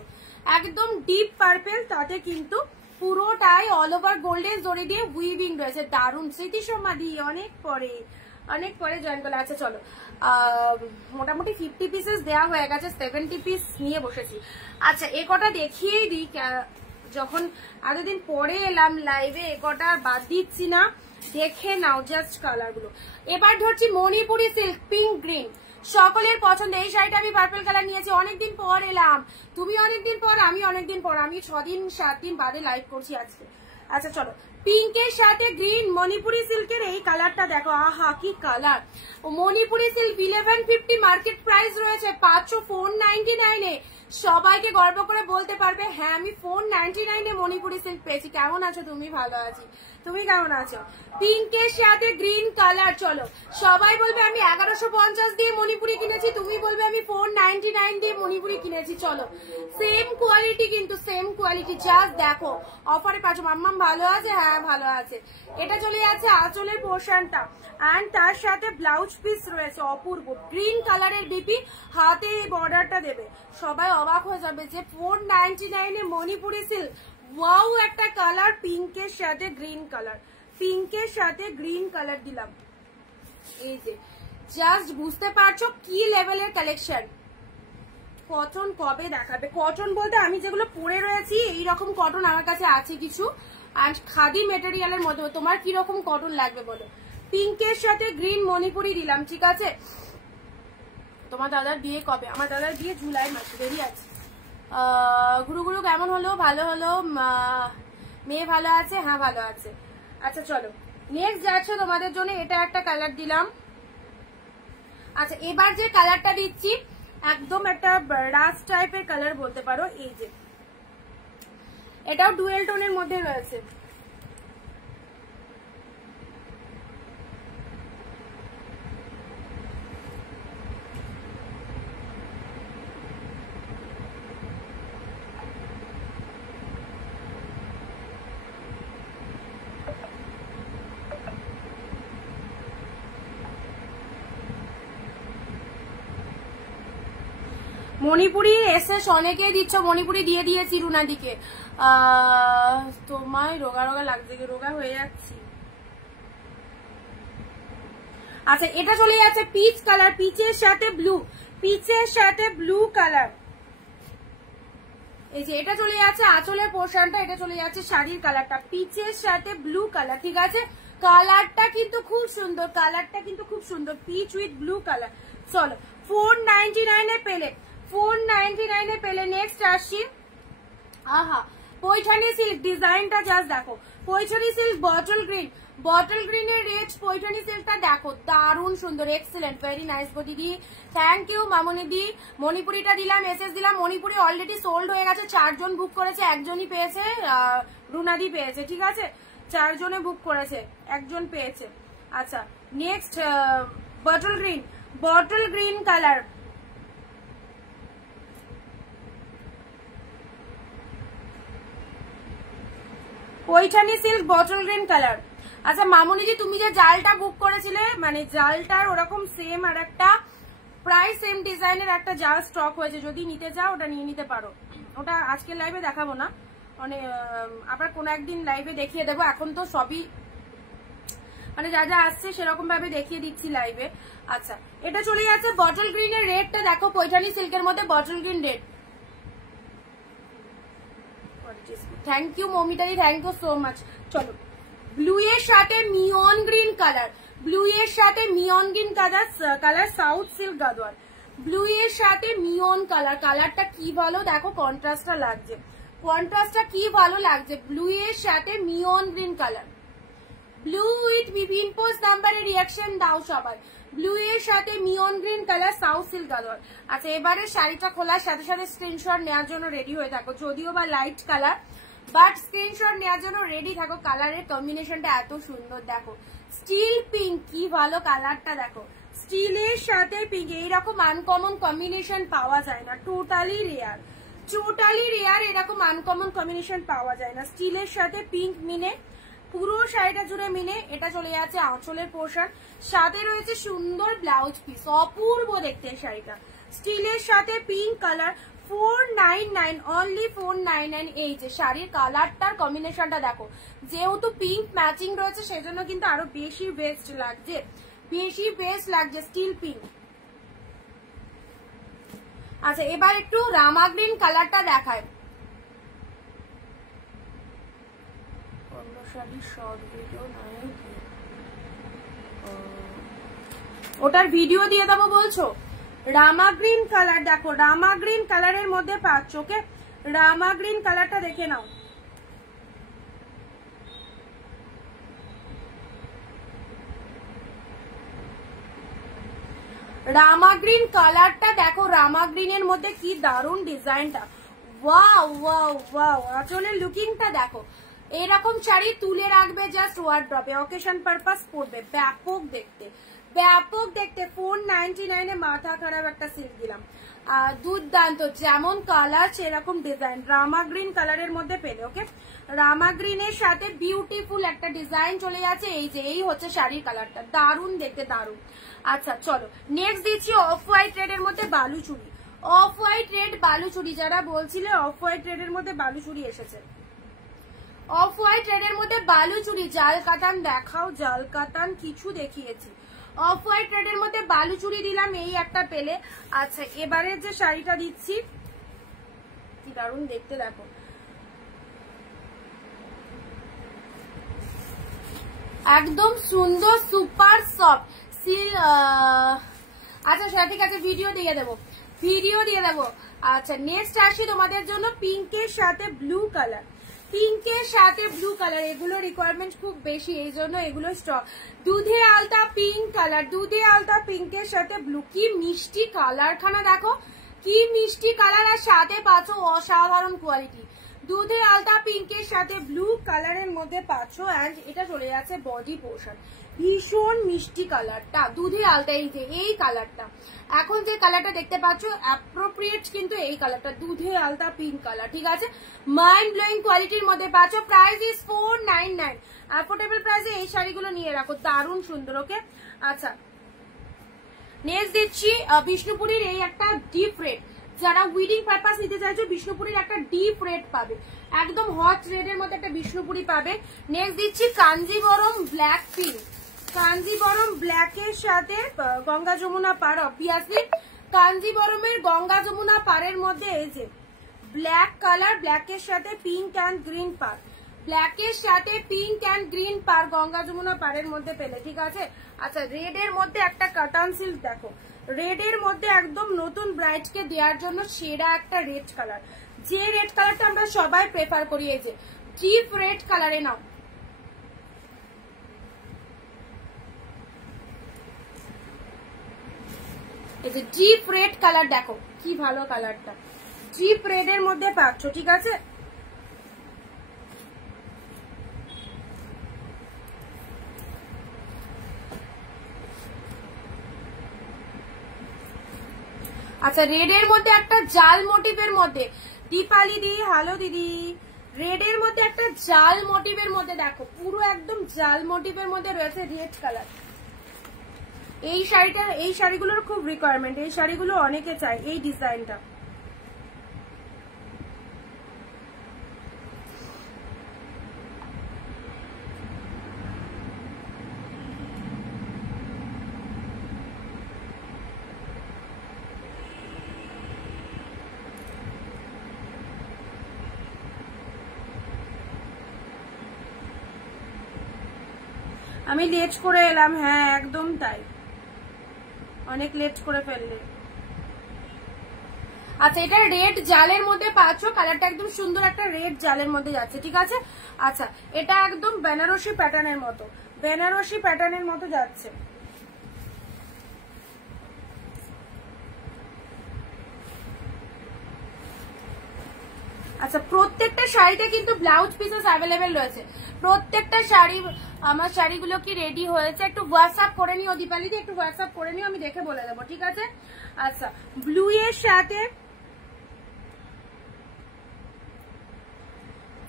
একদম ডিপ পার্পেল, তাতে কিন্তু পুরোটাই অল ওভার গোল্ডেন জরি দিয়ে উইভিং রয়েছে, দারুণ স্মৃতি সমাধি, অনেক পরে জয়েন করলে। আচ্ছা চলো মোটামুটি 50 পিসেস দেওয়া হয়ে গেছে, 70 পিস নিয়ে বসেছি। আচ্ছা এ কটা দেখিয়েই দিই, যখন এতদিন পরে এলাম লাইভে, এ কটা বাদ দিচ্ছি না, দেখে নাও জাস্ট কালার গুলো। এবার ধরছি মণিপুরি সিল্ক, পিঙ্ক গ্রিন, সকলের পছন্দ। এই শাড়িটা আমি পার্পল কালার নিয়েছি, অনেকদিন পর এলাম, তুমি অনেকদিন পর, আমি অনেকদিন পর, আমি 6-7 দিন বাদে লাইভ করছি আজকে। আচ্ছা চলো পিঙ্কের সাথে গ্রিন, মণিপুরি সিল্কের এই কালারটা দেখো, আহা কি colour. Manipuri silk 1150 market price রয়েছে, পাচ্ছ 499 এ। সবাইকে গর্ব করে বলতে পারবে হ্যাঁ আমি 499 এ মণিপুরি সিল্ক পেয়েছি। কেমন আছো তুমি? ভালো আছি, তুমি কেমন আছো? পিঙ্কের সাথে গ্রিন কালার, চলো সবাই বলবে আমি 1150 দিয়ে মণিপুরি কিনেছি, তুমি বলবে আমি 499 দিয়ে মণিপুরি কিনেছি। চলো সেম কোয়ালিটি, কিন্তু সেম কোয়ালিটি, জাস্ট দেখো অফারে পাচ্ছ। মাম্মাম ভালো আছে? হ্যাঁ ভালো আছে। এটা চলে যাচ্ছে আঁচলের পোর্শনটা, এন্ড তার সাথে ব্লাউজ পিস রয়েছে অপূর্ব গ্রিন কালারের বিপি, হাতে এই বর্ডারটা দেবে, সবাই অবাক হয়ে যাবে যে 499 এ মণিপুরি সিল্ক। ওয়াও একটা কালার, পিঙ্কের সাথে গ্রিন কালার, পিঙ্কের সাথে গ্রিন কালার দিলাম, এই যে জাস্ট বুঝতে পারছো কি লেভেলের কালেকশন। কটন কবে দেখাবে? কটন বলতে আমি যেগুলো পরে রয়েছি এইরকম কটন আমার কাছে আছে কিছু, আর খাদি মেটেরিয়ালের মধ্যে। তোমার কিরকম কটন লাগবে বলো? পিঙ্কের সাথে গ্রিন মণিপুরি দিলাম, ঠিক আছে। তোমার দাদার বিয়ে কবে? আমার দাদার বিয়ে জুলাই মাসে, দেরি আছে। গুরু কেমন হলো? ভালো হলো। মেয়ে ভালো আছে? হ্যাঁ ভালো আছে। আচ্ছা চলো নেক্সট যাচ্ছে তোমাদের জন্য, এটা একটা কালার দিলাম। আচ্ছা এবার যে কালারটা দিচ্ছি একদম একটা রাস টাইপের কালার বলতে পারো, এই যে এটাও ডুয়েল টোনের মধ্যে রয়েছে। মণিপুরি এসএস অনেকেই দিচ্ছ, মণিপুরি দিয়ে দিয়েছি রুনাদিকে। তোমায় রোগা রোগা লাগছে, রোগা হয়ে যাচ্ছি। আচ্ছা এটা চলে যাচ্ছে পিচ কালার, পিচের সাথে ব্লু, পিচের সাথে ব্লু কালার। এই যে এটা চলে যাচ্ছে আঁচলের পোর্শনটা, এটা চলে যাচ্ছে শাড়ির কালারটা, পিচের সাথে ব্লু কালার। ঠিক আছে, কালারটা কিন্তু খুব সুন্দর, কালারটা কিন্তু খুব সুন্দর, পিচ উইথ ব্লু কালার। চলো 499 এ পেলে, 499 এ পেলে। নেক্সট আসছি, আহা পৈঠানি সিল্ক, ডিজাইনটা জাস্ট দেখো, Paithani silk bottle green, bottle গ্রিনের রেড পৈঠানি সিল্কটা দেখো, দারুণ সুন্দর, এক্সেলেন্ট, ভেরি নাইস গো দিদি, থ্যাংক ইউ মামনি দি। মণিপুরিটা দিলাম, এসএস দিলাম, মণিপুরি অলরেডি সোল্ড হয়ে গেছে, 4 জন বুক করেছে, একজনই পেয়েছে, রুনাদি পেয়েছে। ঠিক আছে, 4 জনে বুক করেছে, একজন পেয়েছে। আচ্ছা next bottle green, bottle green colour, Paithani silk bottle green colour. আচ্ছা মামুনিজি তুমি যে জালটা বুক করেছিলে, মানে জালটার ওরকম সেম আর একটা প্রায় সেম ডিজাইনের একটা জাল স্টক হয়েছে, যদি নিতে চাও ওটা নিয়ে নিতে পারো। ওটা আজকের লাইভে দেখাবো না, মানে আবার কোনো একদিন লাইভে দেখিয়ে দেবো, এখন তো সবই মানে যা যা আসছে সেরকম ভাবে দেখিয়ে দিচ্ছি লাইভে। আচ্ছা এটা চলে যাচ্ছে বটল গ্রিনের রেডটা দেখো, পৈঠানি সিল্কের মধ্যে bottle green red. Thank you মমিতাদি, থ্যাংক ইউ সো মাচ। চলো ব্লু এর সাথে মিয়ন গ্রিন কালার, ব্লু এর সাথে neon green colour, colour south silk Gadwal, blue এর সাথে মিয়ন কালার। কালারটা কি ভালো দেখো, কন্ট্রাস্টটা লাগছে, কন্ট্রাস্টটা কি ভালো লাগছে, ব্লু এর সাথে neon green colour, blue with বিভিন্ন পোস্ট নাম্বারে রিয়াকশন দাও সবাই, ব্লু এর সাথে neon green colour south silk গাদোয়ার। আচ্ছা এবারে শাড়িটা খোলার সাথে সাথে স্ক্রিনশট নেওয়ার জন্য রেডি হয়ে থাকো, যদিও বা লাইট কালার, বাট স্ক্রিনশট নেওয়ার জন্য রেডি থাকো। কালারের কম্বিনেশনটা এত সুন্দর দেখো, স্টিল পিঙ্ক, কি ভালো কালারটা দেখো, স্টিলের সাথে পিঙ্ক, এইরকম আনকমন কম্বিনেশন পাওয়া যায় না, টোটালি রেয়ার, টোটালি রেয়ার, এরকম আনকমন কম্বিনেশন পাওয়া যায় না। স্টিলের সাথে পিঙ্ক মিনে পুরো শাড়িটা জুড়ে মিনে, এটা চলে যাচ্ছে আঁচলের পোর্শন, সাথে রয়েছে সুন্দর ব্লাউজ পিস, অপূর্ব দেখতে শাড়িটা, স্টিলের সাথে পিঙ্ক কালার, 499 অনলি 499। এই যে শাড়ির কালারটার কম্বিনেশনটা দেখো, যেহেতু পিঙ্ক ম্যাচিং রয়েছে সেজন্য কিন্তু আরো বেশি বেস্ট লাগছে, বেশি বেস্ট লাগছে, স্টিল পিঙ্ক। আচ্ছা এবার একটু রামা গ্রিন কালারটা দেখায়, ওটার ভিডিও দিয়ে দেবো বলছো? রামা গ্রিন কালার দেখো, রামা গ্রিন কালারের মধ্যে পাচ্ছ, ওকে রামা গ্রিন কালারটা দেখে নাও। রামা গ্রিন কালারটা দেখো, রামা গ্রিনের মধ্যে কি দারুণ ডিজাইনটা, ওয়াও ওয়াও ওয়াও, আঁচলের লুকিংটা দেখো, এরকম শাড়ি তুলে রাখবে জাস্ট ওয়ার্ড্রপে, অকেশন পারপাস পরবে, ব্যাপক দেখতে, ব্যাপক দেখতে। 499 এ মাথা খারাপ একটা সিল্ক দিলাম, দুর্দান্ত, যেমন কালার সেরকম ডিজাইন, রামা গ্রিন কালারের মধ্যে পেলে। ওকে রামা গ্রিনের সাথে বিউটিফুল একটা ডিজাইন চলে যাচ্ছে, এই যে এই হচ্ছে শাড়ির কালারটা, দারুণ দেখতে, দারুণ। আচ্ছা চলো নেক্সট দিচ্ছি অফ হোয়াইট রেডের মধ্যে Baluchari, of white red Baluchari, যারা বলছিলে অফ হোয়াইট রেডের মধ্যে বালুচুরি এসেছে, অফ হোয়াইট রেডের মধ্যে বালুচুরি, জাল কাতান দেখাও, জাল কাতান কিছু দেখিয়েছি, অফ হোয়াইট রেডের মধ্যে বালুচুরি দিলাম, এই একটা পেলে। আচ্ছা এবারে যে শাড়িটা দিচ্ছি কি দারুণ দেখতে দেখো, একদম সুন্দর সুপার সফট সিল। আচ্ছা সেটা ঠিক আছে, ভিডিও দিয়ে দেবো, ভিডিও দিয়ে দেবো। আচ্ছা নেক্সট আসি তোমাদের জন্য পিঙ্কের সাথে ব্লু কালার, পিঙ্কের সাথে ব্লু কালার, এগুলো রিকোয়ারমেন্ট খুব বেশি, এই জন্য এগুলো স্টক। দুধে আলতা পিঙ্ক কালার, দুধে আলতা পিঙ্কের সাথে ব্লু, কি মিষ্টি কালার খানা দেখো, কি মিষ্টি কালার, আর সাথে পাচ্ছ অসাধারণ কোয়ালিটি, দুধে আলতা পিঙ্কের সাথে ব্লু কালারের মধ্যে পাচ্ছ, অ্যান্ড এটা চলে যাচ্ছে বডি পোর্শন, ভীষণ মিষ্টি কালারটা, দুধে আলতা, এই যে এই কালারটা, এখন যে কালারটা দেখতে পাচ্ছ অ্যাপ্রোপ্রিয়েট কিন্তু এই কালারটা, দুধে আলতা পিঙ্ক কালার। ঠিক আছে, মাইন্ড ব্লোয়িং কোয়ালিটির মধ্যে পাচ্ছ, প্রাইস ইজ 499, অ্যাফোর্ডেবল প্রাইসে এই শাড়িগুলো নিয়ে রাখো, দারুণ সুন্দর। ওকে আচ্ছা নেক্সট দিচ্ছি বিষ্ণুপুরীর এই একটা ডিপ রেড, যারা উইডিং পারপাস নিতে চাইছো বিষ্ণুপুরীর একটা ডিপ রেড পাবে, একদম হট রেডের মধ্যে একটা বিষ্ণুপুরি পাবে। নেক্সট দিচ্ছি কাঞ্জিবরম ব্ল্যাক পিঙ্ক, কাঞ্জিবরম ব্ল্যাকের সাথে গঙ্গা যমুনা পার, অবভিয়াসলি কাঞ্জিবরমের গঙ্গা যমুনা পারের মধ্যে এই যে ব্ল্যাক কালার, ব্ল্যাকের সাথে পিঙ্ক অ্যান্ড গ্রিন পার, ব্ল্যাকের সাথে পিঙ্ক অ্যান্ড গ্রিন পার গঙ্গা যমুনা পারের মধ্যে পেলে, ঠিক আছে। আচ্ছা রেড এর মধ্যে একটা কাটান সিল্ক দেখো, রেড এর মধ্যে একদম নতুন ব্রাইট কে দেওয়ার জন্য সেরা একটা রেড কালার, যে রেড কালারটা আমরা সবাই প্রেফার করি, এই যে ডিপ রেড কালারে নাও। এই যে ডিপ রেড কালার দেখো কি ভালো কালারটা, ডিপ রেড এর মধ্যে পাচ্ছ, ঠিক আছে। আচ্ছা রেড এর মধ্যে একটা জাল মোটিভের মধ্যে, দীপালি দি হ্যালো দিদি, রেড এর মধ্যে একটা জাল মোটিভের মধ্যে দেখো, পুরো একদম জাল মোটিভের মধ্যে রয়েছে রেড কালার। এই শাড়িটা, এই শাড়িগুলোর খুব রিকোয়ারমেন্ট, এই শাড়িগুলো অনেকে চায় এই ডিজাইনটা। আমি লেট করে এলাম, হ্যাঁ একদম তাই, অনেক লেট করে ফেললে। আচ্ছা এটা রেড জালের মধ্যে পাচ্ছ, কালারটা একদম সুন্দর একটা রেড জালের মধ্যে যাচ্ছে, ঠিক আছে। আচ্ছা এটা একদম বেনারসি প্যাটার্নের মতো, বেনারসি প্যাটার্নের মতো যাচ্ছে। আচ্ছা প্রত্যেকটা শাড়িতে কিন্তু ব্লাউজ পিসেস অ্যাভেলেবেল রয়েছে, প্রত্যেকটা শাড়ি। আমার শাড়িগুলো কি রেডি হয়েছে একটু হোয়াটসঅ্যাপ করে নিও দীপালি দি, একটু হোয়াটসঅ্যাপ করে নিও, আমি দেখে বলে দেবো, ঠিক আছে। আচ্ছা ব্লু এর সাথে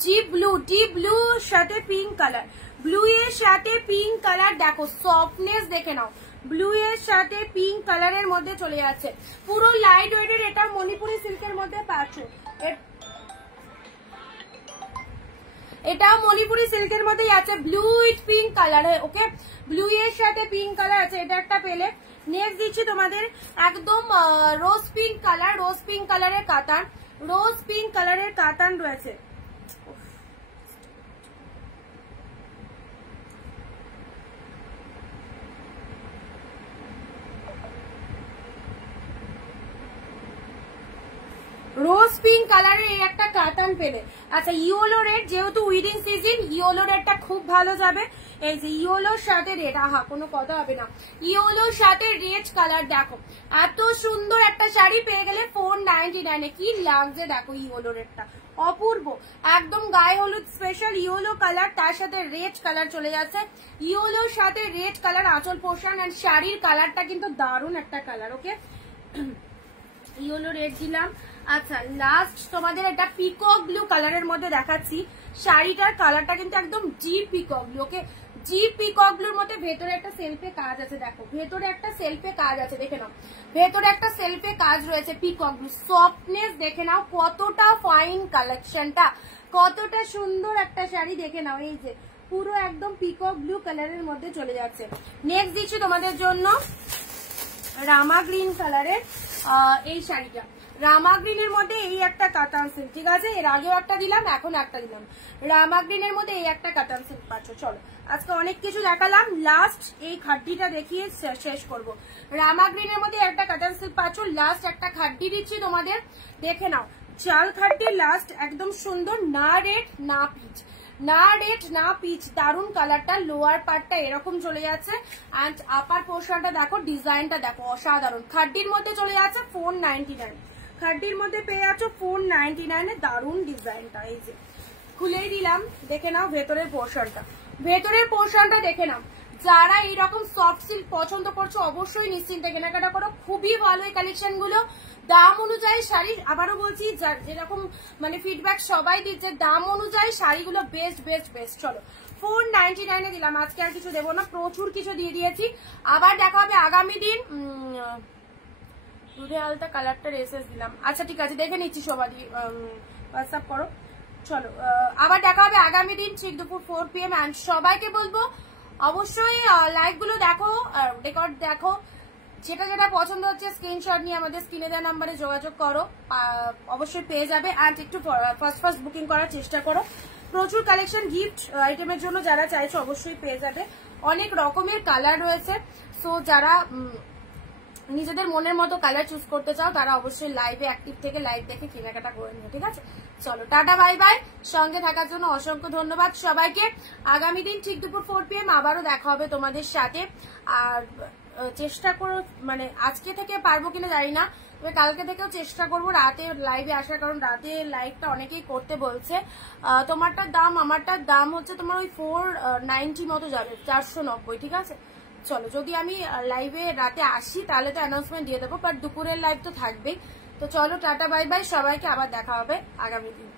ডিপ ব্লু সাথে পিঙ্ক কালার, ব্লু এর সাথে পিঙ্ক কালার দেখো, সফটনেস দেখে নাও, ব্লু এর সাথে পিঙ্ক কালারের মধ্যে চলে যাচ্ছে, পুরো লাইট ওয়েটের। এটা মণিপুরি সিল্কের মধ্যে পাচ্ছ, এটাও মণিপুরি সিল্কের মধ্যেই আছে, blue with pink colour, okay blue এর সাথে পিঙ্ক কালার আছে, এটা একটা পেলে। নেক্সট দিচ্ছি তোমাদের একদম রোজ পিঙ্ক কালার, রোজ পিঙ্ক কালারের কাতান, রোজ পিঙ্ক কালারের কাতান রয়েছে। রোজ পিঙ্ক কালারের এই একটা কাতান পেলে। আচ্ছা ইয়েলো রেড, যেহেতু উইডিং সিজন ইয়েলো রেডটা খুব ভালো যাবে, এই যে ইয়েলোর সাথে রেড, আহা কোনো কথা হবে না, ইয়েলোর সাথে রেড কালার দেখো, এত সুন্দর একটা শাড়ি পেয়ে গেলে 499-এ, কি লাগছে দেখো ইয়েলো রেডটা, অপূর্ব একদম গায়ে হলুদ স্পেশাল ইয়েলো কালার, তার সাথে রেড কালার চলে যাচ্ছে, ইয়েলোর সাথে রেড কালার আঁচল পোর্শন, এন্ড শাড়ির কালারটা কিন্তু দারুণ একটা কালার, ওকে ইয়েলো রেড দিলাম। আচ্ছা লাস্ট তোমাদের এটা পিকক ব্লু কালারের মধ্যে দেখাচ্ছি, শাড়িটার কালারটা কিন্তু একদম deep peacock blue, okay deep peacock ব্লুর মধ্যে ভেতরে একটা সেলফে কাজ আছে, দেখো ভেতরে একটা সেলফে কাজ আছে, দেখে নাও ভেতরে একটা সেলফে কাজ রয়েছে, পিকক ব্লু, সফটনেস দেখে নাও কতটা ফাইন, কালেকশনটা কতটা সুন্দর একটা শাড়ি দেখে নাও, এই যে পুরো একদম পিকক ব্লু কালারের মধ্যে চলে যাচ্ছে। নেক্সট দিচ্ছি তোমাদের জন্য রামা গ্রিন কালারের এই শাড়িটা, রামা গ্রিনের মধ্যে এই একটা কাতান সিল্ক, ঠিক আছে, এর আগেও একটা দিলাম এখন একটা দিলাম, রামা গ্রিনের মধ্যে এই একটা কাতান সিল্ক পাচ্ছ। চলো আজকে অনেক কিছু দেখালাম, লাস্ট এই খাড্ডিটা দেখিয়ে শেষ করব। রামা গ্রিনের মধ্যে একটা কাতান সিল্ক পাচ্ছ, লাস্ট একটা খাড্ডি দিচ্ছি তোমাদের, দেখে নাও চাল খাড্ডি, লাস্ট একদম সুন্দর, না রেড না পিচ, না রেড না পিচ, দারুন কালারটা, লোয়ার পার্টটা এরকম চলে যাচ্ছে, এন্ড আপার পোর্শনটা দেখো, ডিজাইনটা দেখো অসাধারণ, খাড্ডির মধ্যে চলে যাচ্ছে 499, খাড্ডির মধ্যে পেয়ে যাচ্ছ 499-এ, দারুন ডিজাইনটা, এই যে খুলেই দিলাম, দেখে নাও ভেতরের পোর্শনটা, ভেতরের পোর্শনটা দেখে নাও। যারা এইরকম সফট সিল্ক পছন্দ করছো অবশ্যই নিশ্চিন্তে কেনাকাটা করো, খুবই ভালো এই কালেকশন গুলো, দাম অনুযায়ী শাড়ি, আবারও বলছি যেরকম মানে ফিডব্যাক সবাই দিচ্ছে, দাম অনুযায়ী শাড়িগুলো বেস্ট বেস্ট বেস্ট। চলো 499-এ দিলাম, আজকে আর কিছু দেবো না, প্রচুর কিছু দিয়ে দিয়েছি, আবার দেখা হবে আগামী দিন দুধে আলতা কালারটা এসএস দিলাম। আচ্ছা ঠিক আছে, দেখে নিচ্ছি সবাই, হোয়াটসঅ্যাপ করো। চলো আবার দেখা হবে আগামী দিন ঠিক দুপুর 4 PM। অ্যান্ড সবাইকে বলবো অবশ্যই লাইভ গুলো দেখো, রেকর্ড দেখো, যেটা যেটা পছন্দ হচ্ছে স্ক্রিনশট নিয়ে আমাদের স্ক্রিনে দেওয়া নাম্বারে যোগাযোগ করো, অবশ্যই পেয়ে যাবে। অ্যান্ড একটু ফার্স্ট বুকিং করার চেষ্টা করো। প্রচুর কালেকশন গিফট আইটেমের জন্য যারা চাইছো অবশ্যই পেয়ে যাবে। অনেক রকমের কালার রয়েছে, সো যারা নিজেদের মনের মতো কালার চুজ করতে চাও তারা অবশ্যই লাইভে অ্যাক্টিভ থেকে লাইভ দেখে কেনাকাটা করে নিও, ঠিক আছে? চলো টাটা বাই বাই। সঙ্গে থাকার জন্য অসংখ্য ধন্যবাদ সবাইকে। আগামী দিন ঠিক দুপুর 4 PM আবারও দেখা হবে তোমাদের সাথে। আর চেষ্টা করো, মানে আজকে থেকে পারবো কিনা জানি না, তবে কালকে থেকেও চেষ্টা করবো রাতে লাইভে আসার, কারণ রাতে লাইভটা অনেকেই করতে বলছে। তোমারটার দাম আমারটার দাম হচ্ছে তোমার ওই 490 মতো যাবে, 490, ঠিক আছে? চলো যদি আমি লাইভে রাতে আসি তাহলে তো অ্যানাউন্সমেন্ট দিয়ে দেবো, বাট দুপুরের লাইভ তো থাকবেই। তো চলো টাটা বাই বাই সবাইকে, আবার দেখা হবে আগামী দিন।